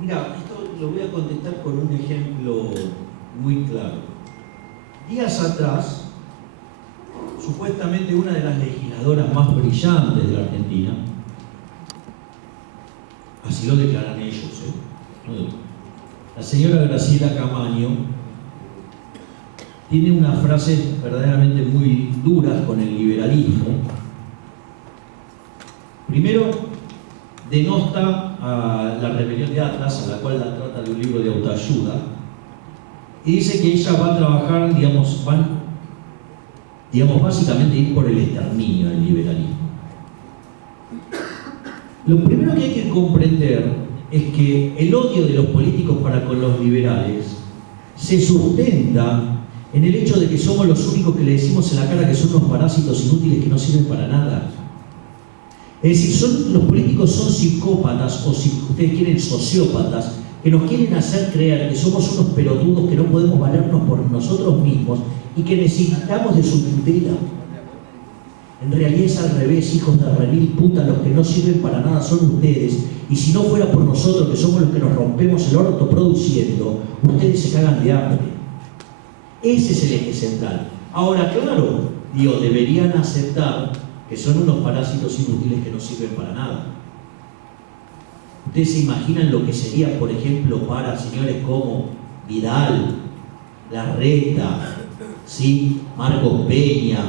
mira, esto lo voy a contestar con un ejemplo muy claro. Días atrás, supuestamente una de las legisladoras más brillantes de la Argentina, así lo declaran ellos, la señora Graciela Camaño, tiene unas frases verdaderamente muy duras con el liberalismo. Primero, denosta a la rebelión de Atlas, a la cual la trata de un libro de autoayuda, y dice que ella va a trabajar, digamos, básicamente ir por el exterminio del liberalismo. Lo primero que hay que comprender es que el odio de los políticos para con los liberales se sustenta en el hecho de que somos los únicos que le decimos en la cara que son unos parásitos inútiles que no sirven para nada. Es decir, los políticos son psicópatas, o si ustedes quieren, sociópatas, que nos quieren hacer creer que somos unos pelotudos que no podemos valernos por nosotros mismos y que necesitamos de su tutela. En realidad es al revés, hijos de remil puta, los que no sirven para nada son ustedes, y si no fuera por nosotros, que somos los que nos rompemos el orto produciendo, ustedes se cagan de hambre. Ese es el eje central. Ahora, claro, deberían aceptar que son unos parásitos inútiles que no sirven para nada. ¿Ustedes se imaginan lo que sería, por ejemplo, para señores como Vidal, Larreta, ¿sí? Marcos Peña,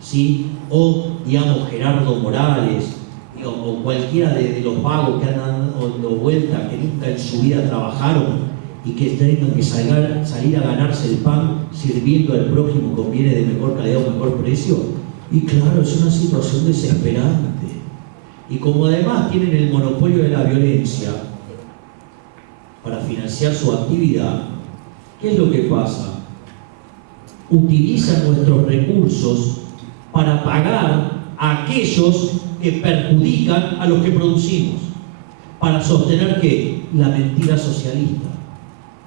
¿sí? O, digamos, Gerardo Morales, o cualquiera de los vagos que han dado vuelta, que nunca en su vida trabajaron y que tengan que salir a ganarse el pan sirviendo al prójimo con bienes de mejor calidad o mejor precio? Y claro, es una situación desesperante. Y como además tienen el monopolio de la violencia para financiar su actividad, ¿qué es lo que pasa? Utilizan nuestros recursos para pagar a aquellos que perjudican a los que producimos, para sostener ¿qué? La mentira socialista.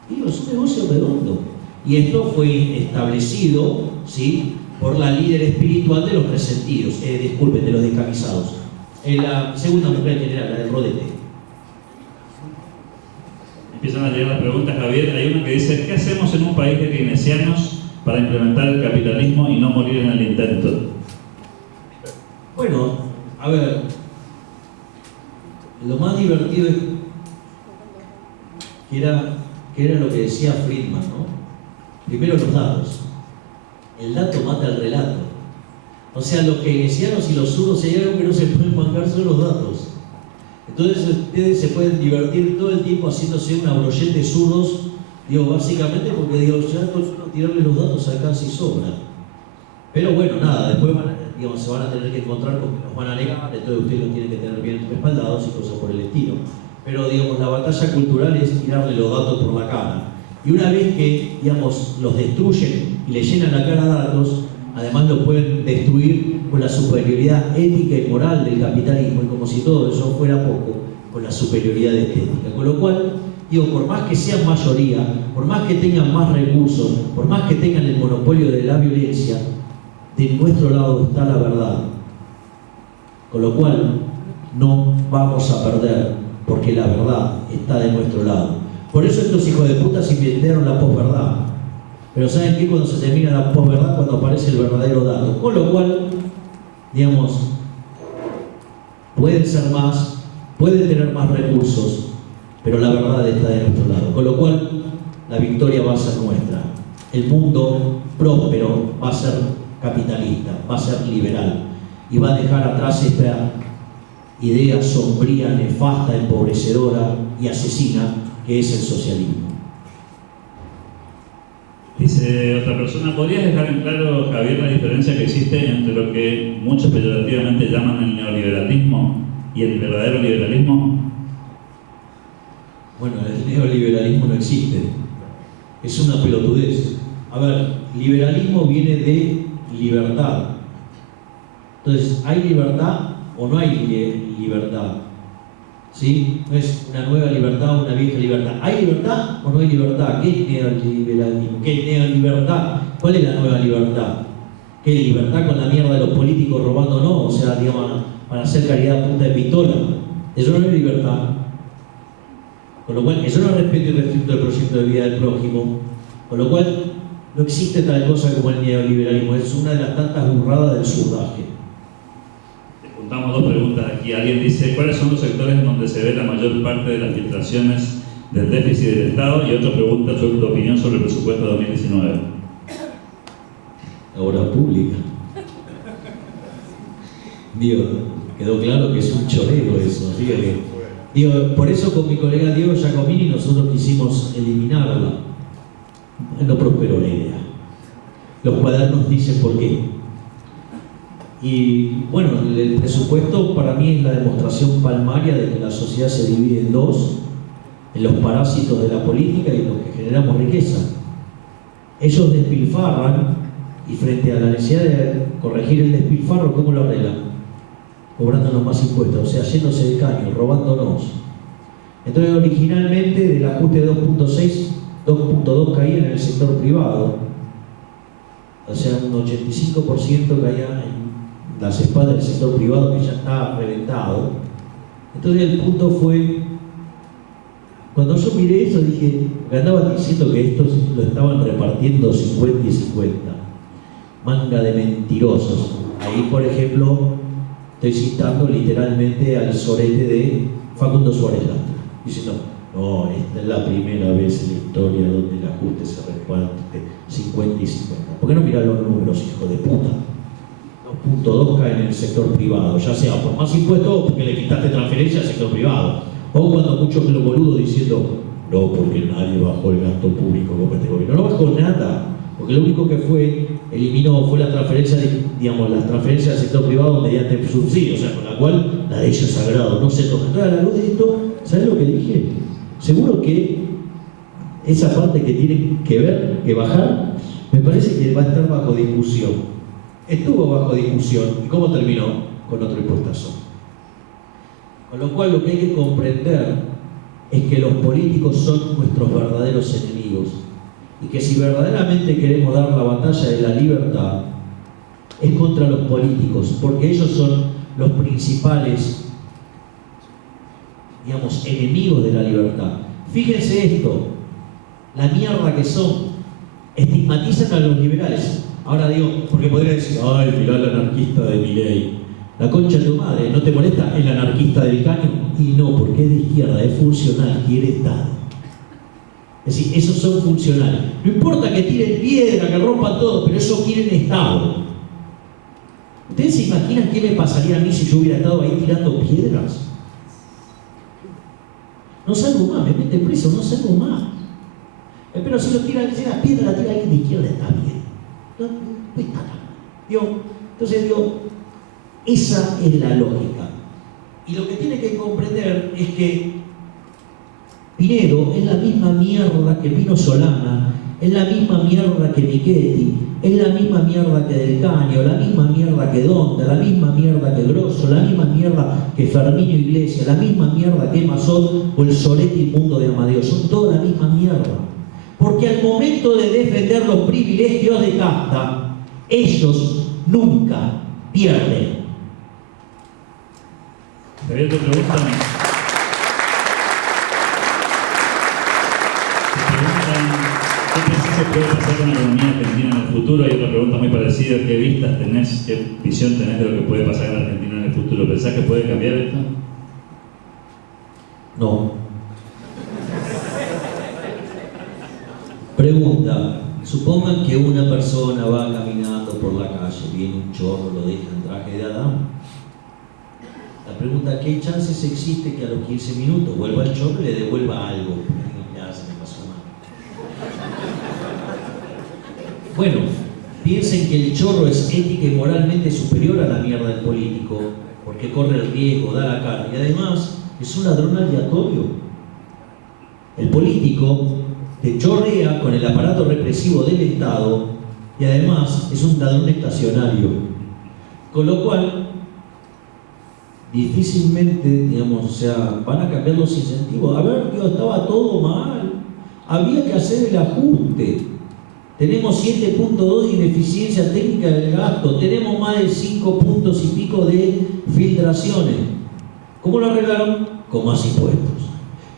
Digo, es un negocio redondo. Y esto fue establecido, ¿sí?, por la líder espiritual de los resentidos, disculpen, de los descamisados. La segunda mujer que era la del rodete. Empiezan a llegar las preguntas, Javier. Hay una que dice: ¿qué hacemos en un país de keynesianos para implementar el capitalismo y no morir en el intento? Bueno, a ver, lo más divertido es que era lo que decía Friedman, ¿no? Primero los datos. El dato mata el relato. O sea, los keynesianos y los zurdos se llegan que no se pueden bancar son los datos. Entonces ustedes se pueden divertir todo el tiempo haciéndose una brochette de zurdos, básicamente porque ya tirarle los datos acá si sobra. Pero bueno, nada, después se van a tener que encontrar con que nos van a negar, entonces ustedes los tienen que tener bien respaldados y cosas por el estilo. Pero la batalla cultural es tirarle los datos por la cara. Y una vez que, los destruyen y le llenan la cara a datos, además lo pueden destruir con la superioridad ética y moral del capitalismo, y como si todo eso fuera poco, con la superioridad estética. Con lo cual, por más que sean mayoría, por más que tengan más recursos, por más que tengan el monopolio de la violencia, de nuestro lado está la verdad. Con lo cual, no vamos a perder, porque la verdad está de nuestro lado. Por eso estos hijos de puta se inventaron la posverdad. Pero ¿saben qué? Cuando se termina la posverdad, cuando aparece el verdadero dato. Con lo cual, pueden ser más, pueden tener más recursos, pero la verdad está de nuestro lado. Con lo cual, la victoria va a ser nuestra. El mundo próspero va a ser capitalista, va a ser liberal, y va a dejar atrás esta idea sombría, nefasta, empobrecedora y asesina que es el socialismo. Dice otra persona: ¿podrías dejar en claro, Javier, la diferencia que existe entre lo que muchos peyorativamente llaman el neoliberalismo y el verdadero liberalismo? Bueno, el neoliberalismo no existe. Es una pelotudez. A ver, liberalismo viene de libertad. Entonces, ¿hay libertad o no hay libertad? ¿Sí? No es una nueva libertad o una vieja libertad. ¿Hay libertad o no hay libertad? ¿Qué es neoliberalismo? ¿Qué es neolibertad? ¿Cuál es la nueva libertad? ¿Qué libertad con la mierda de los políticos robando? No, o sea, para hacer caridad a punta de pistola. Eso no es libertad. Con lo cual, eso no respeto y restricto el proyecto de vida del prójimo. Con lo cual, no existe tal cosa como el neoliberalismo. Es una de las tantas burradas del surdaje. Juntamos dos preguntas aquí. Alguien dice: ¿cuáles son los sectores en donde se ve la mayor parte de las filtraciones del déficit del Estado? Y otra pregunta sobre tu opinión sobre el presupuesto de 2019. La obra pública. Quedó claro que es un choreo eso. Por eso con mi colega Diego Giacomini nosotros quisimos eliminarla. No prosperó la idea. Los cuadernos dicen por qué. Y bueno, el presupuesto para mí es la demostración palmaria de que la sociedad se divide en dos, en los parásitos de la política y los que generamos riqueza. Ellos despilfarran y frente a la necesidad de corregir el despilfarro, ¿cómo lo arreglan? Cobrándonos más impuestos, o sea, yéndose de caño, robándonos. Entonces, originalmente del ajuste de 2.6, 2.2 caía en el sector privado, o sea, un 85% caía en las espaldas del sector privado que ya estaba reventado. Entonces el punto fue, cuando yo miré eso dije, me andaban diciendo que estos lo estaban repartiendo 50 y 50. Manga de mentirosos. Ahí, por ejemplo, estoy citando literalmente al sorete de Facundo Suárez Lastra, diciendo, no, esta es la primera vez en la historia donde el ajuste se reparte 50 y 50. ¿Por qué no mirar los números, hijo de puta? 2.2 cae en el sector privado, ya sea por más impuestos o porque le quitaste transferencia al sector privado, o cuando muchos los boludos diciendo no, porque nadie bajó el gasto público como este gobierno. No bajó nada, porque lo único que eliminó fue la transferencia, las transferencias al sector privado mediante el subsidio, o sea, con la cual la de ellos es sagrado, no se toca. Entonces, a la luz de esto, ¿sabes lo que dije? Seguro que esa parte que tienen que ver, que bajar, me parece que va a estar bajo discusión. Estuvo bajo discusión. ¿Y cómo terminó? Con otro impuestazo. Con lo cual lo que hay que comprender es que los políticos son nuestros verdaderos enemigos y que si verdaderamente queremos dar la batalla de la libertad es contra los políticos, porque ellos son los principales, enemigos de la libertad. Fíjense esto, la mierda que son, estigmatizan a los liberales. Ahora digo, porque podría decir, ay, mirá el anarquista de Milei. La concha de tu madre, ¿no te molesta el anarquista del caño? Y no, porque es de izquierda, es funcional, quiere Estado. Es decir, esos son funcionales. No importa que tiren piedra, que rompan todo, pero esos quieren Estado. ¿Ustedes se imaginan qué me pasaría a mí si yo hubiera estado ahí tirando piedras? No salgo más, me meten preso, no salgo más. Pero si lo tiran, si la piedra la tira alguien de izquierda, está bien. No está tan mal. Entonces, esa es la lógica. Y lo que tiene que comprender es que Pinedo es la misma mierda que Pino Solana, es la misma mierda que Michetti, es la misma mierda que Del Caño, la misma mierda que Donda, la misma mierda que Grosso, la misma mierda que Fermino Iglesias, la misma mierda que Mazón o el solete inmundo de Amadeo. Son toda la misma mierda. Porque al momento de defender los privilegios de casta, ellos nunca pierden. Javier, te preguntan ¿qué pensás que puede pasar con la economía argentina en el futuro? Hay otra pregunta muy parecida, ¿qué vistas tenés, qué visión tenés de lo que puede pasar en Argentina en el futuro? ¿Pensás que puede cambiar esto? No. Pregunta, supongan que una persona va caminando por la calle, viene un chorro, lo deja en traje de Adán. La pregunta, ¿qué chances existe que a los 15 minutos vuelva el chorro y le devuelva algo? Ya se me pasó mal. Bueno, piensen que el chorro es ética y moralmente superior a la mierda del político, porque corre el riesgo, da la cara, y además es un ladrón aleatorio. El político te chorrea con el aparato represivo del Estado y además es un ladrón estacionario. Con lo cual, difícilmente, van a cambiar los incentivos. A ver, estaba todo mal. Había que hacer el ajuste. Tenemos 7.2 de ineficiencia técnica del gasto. Tenemos más de 5 puntos y pico de filtraciones. ¿Cómo lo arreglaron? Con más impuestos.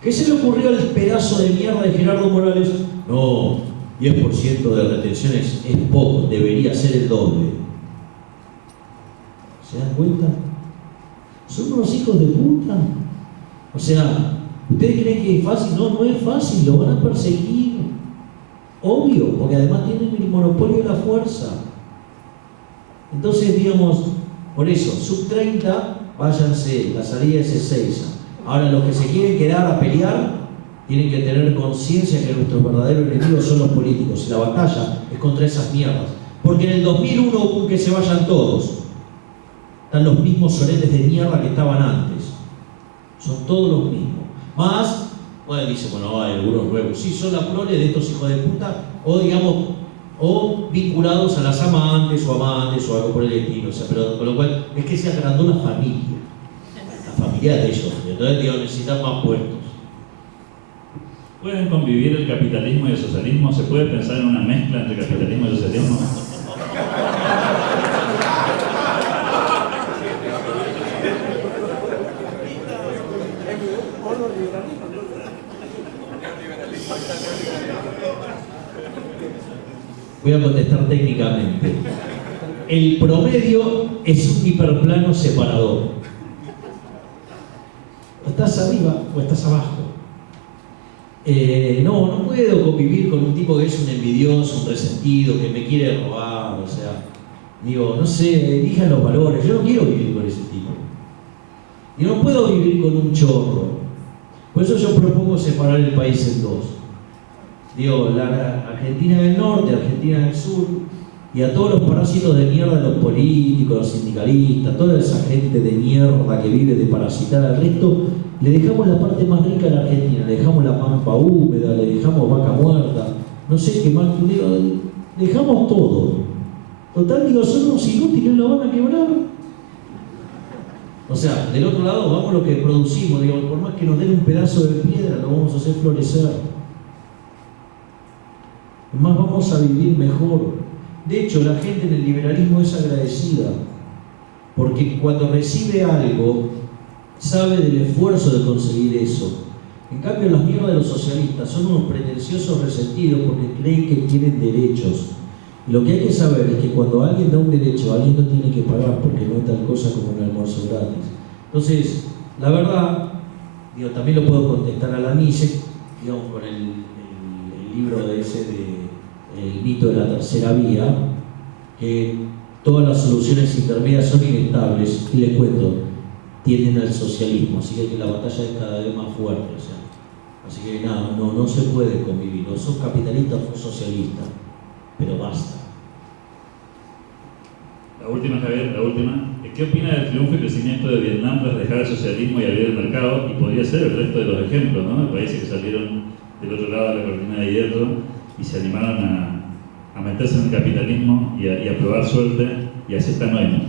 ¿Qué se le ocurrió al pedazo de mierda de Gerardo Morales? No, 10% de retenciones es poco, debería ser el doble. ¿Se dan cuenta? Son unos hijos de puta. O sea, ¿ustedes creen que es fácil? No, no es fácil, lo van a perseguir. Obvio, porque además tienen el monopolio de la fuerza. Entonces, por eso, sub 30, váyanse, la salida es Ezeiza. Ahora, los que se quieren quedar a pelear, tienen que tener conciencia que nuestros verdaderos enemigos son los políticos y la batalla es contra esas mierdas. Porque en el 2001 hubo que se vayan todos. Están los mismos soretes de mierda que estaban antes. Son todos los mismos. Más, bueno, dice, bueno, hay algunos nuevos. Sí, son la prole de estos hijos de puta, o digamos, o vinculados a las amantes o algo por el estilo. O sea, pero con lo cual es que se agrandó la familia. La familia de ellos. Entonces, digo, necesitan más puestos. ¿Pueden convivir el capitalismo y el socialismo? ¿Se puede pensar en una mezcla entre capitalismo y socialismo? Voy a contestar técnicamente. El promedio es un hiperplano separador. O estás arriba o estás abajo. No puedo convivir con un tipo que es un envidioso, un resentido, que me quiere robar, o sea, digo, no sé, elijan los valores, yo no quiero vivir con ese tipo. Y no puedo vivir con un chorro. Por eso yo propongo separar el país en dos. Digo, la Argentina del norte, Argentina del sur, y a todos los parásitos de mierda, los políticos, los sindicalistas, toda esa gente de mierda que vive de parasitar al resto, le dejamos la parte más rica de la Argentina, le dejamos la pampa húmeda, le dejamos vaca muerta, no sé qué más, digo, le dejamos todo. Total, digo, son unos inútiles, lo van a quebrar. O sea, del otro lado vamos lo que producimos, digo, por más que nos den un pedazo de piedra, lo vamos a hacer florecer. Además vamos a vivir mejor. De hecho, la gente en el liberalismo es agradecida, porque cuando recibe algo, sabe del esfuerzo de conseguir eso. En cambio, las mierdas de los socialistas son unos pretenciosos resentidos porque creen que tienen derechos. Y lo que hay que saber es que cuando alguien da un derecho, alguien no tiene que pagar porque no es tal cosa como un almuerzo gratis. Entonces, la verdad, digo, también lo puedo contestar a la MISE, digamos, con el libro de ese de El mito de la tercera vía, que todas las soluciones intermedias son inestables, y les cuento, tienden al socialismo, así que la batalla es cada vez más fuerte, o sea, así que nada, no se puede convivir, o sos capitalista o sos socialista, pero basta. La última, Javier, la última. ¿Qué opina del triunfo y crecimiento de Vietnam tras dejar el socialismo y abrir el mercado? Y podría ser el resto de los ejemplos, ¿no? De países que salieron del otro lado de la cortina de hierro y se animaron a meterse en el capitalismo y a probar suerte, y así están hoy, ¿no?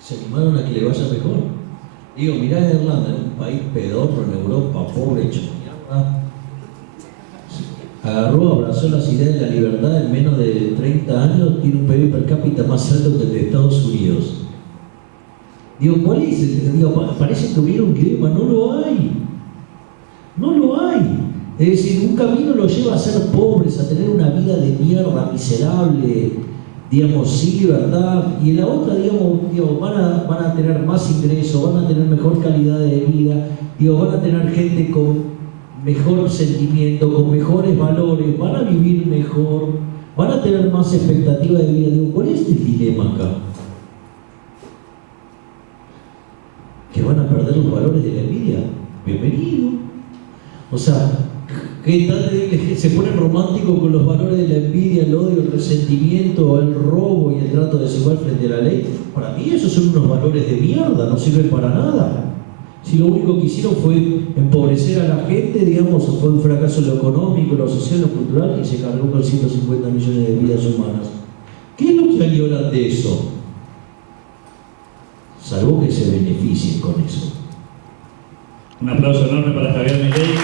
Se animaron a que le vaya mejor. Digo, mirá Irlanda, un país pedorro en Europa, pobre, hecho mierda. Agarró, abrazó las ideas de la libertad en menos de 30 años, tiene un PIB per cápita más alto que el de Estados Unidos. Digo, ¿cuál es el? Digo, parece que hubiera un dilema, no lo hay. No lo hay. Es decir, un camino los lleva a ser pobres, a tener una vida de mierda, miserable, digamos, sin libertad, y en la otra, digamos, van a tener más ingresos, van a tener mejor calidad de vida, van a tener gente con mejor sentimiento, con mejores valores, van a vivir mejor, van a tener más expectativa de vida. Digo, ¿cuál es el dilema acá? ¿Que van a perder los valores de la envidia? Bienvenido. O sea, ¿qué tal se pone romántico con los valores de la envidia, el odio, el resentimiento, el robo y el trato desigual frente a la ley? Para mí esos son unos valores de mierda, no sirven para nada. Si lo único que hicieron fue empobrecer a la gente, digamos, fue un fracaso en lo económico, lo social, lo cultural, y se cargó con 150 millones de vidas humanas. ¿Qué es lo que añoran de eso? Salvo que se beneficien con eso. Un aplauso enorme para Javier Milei.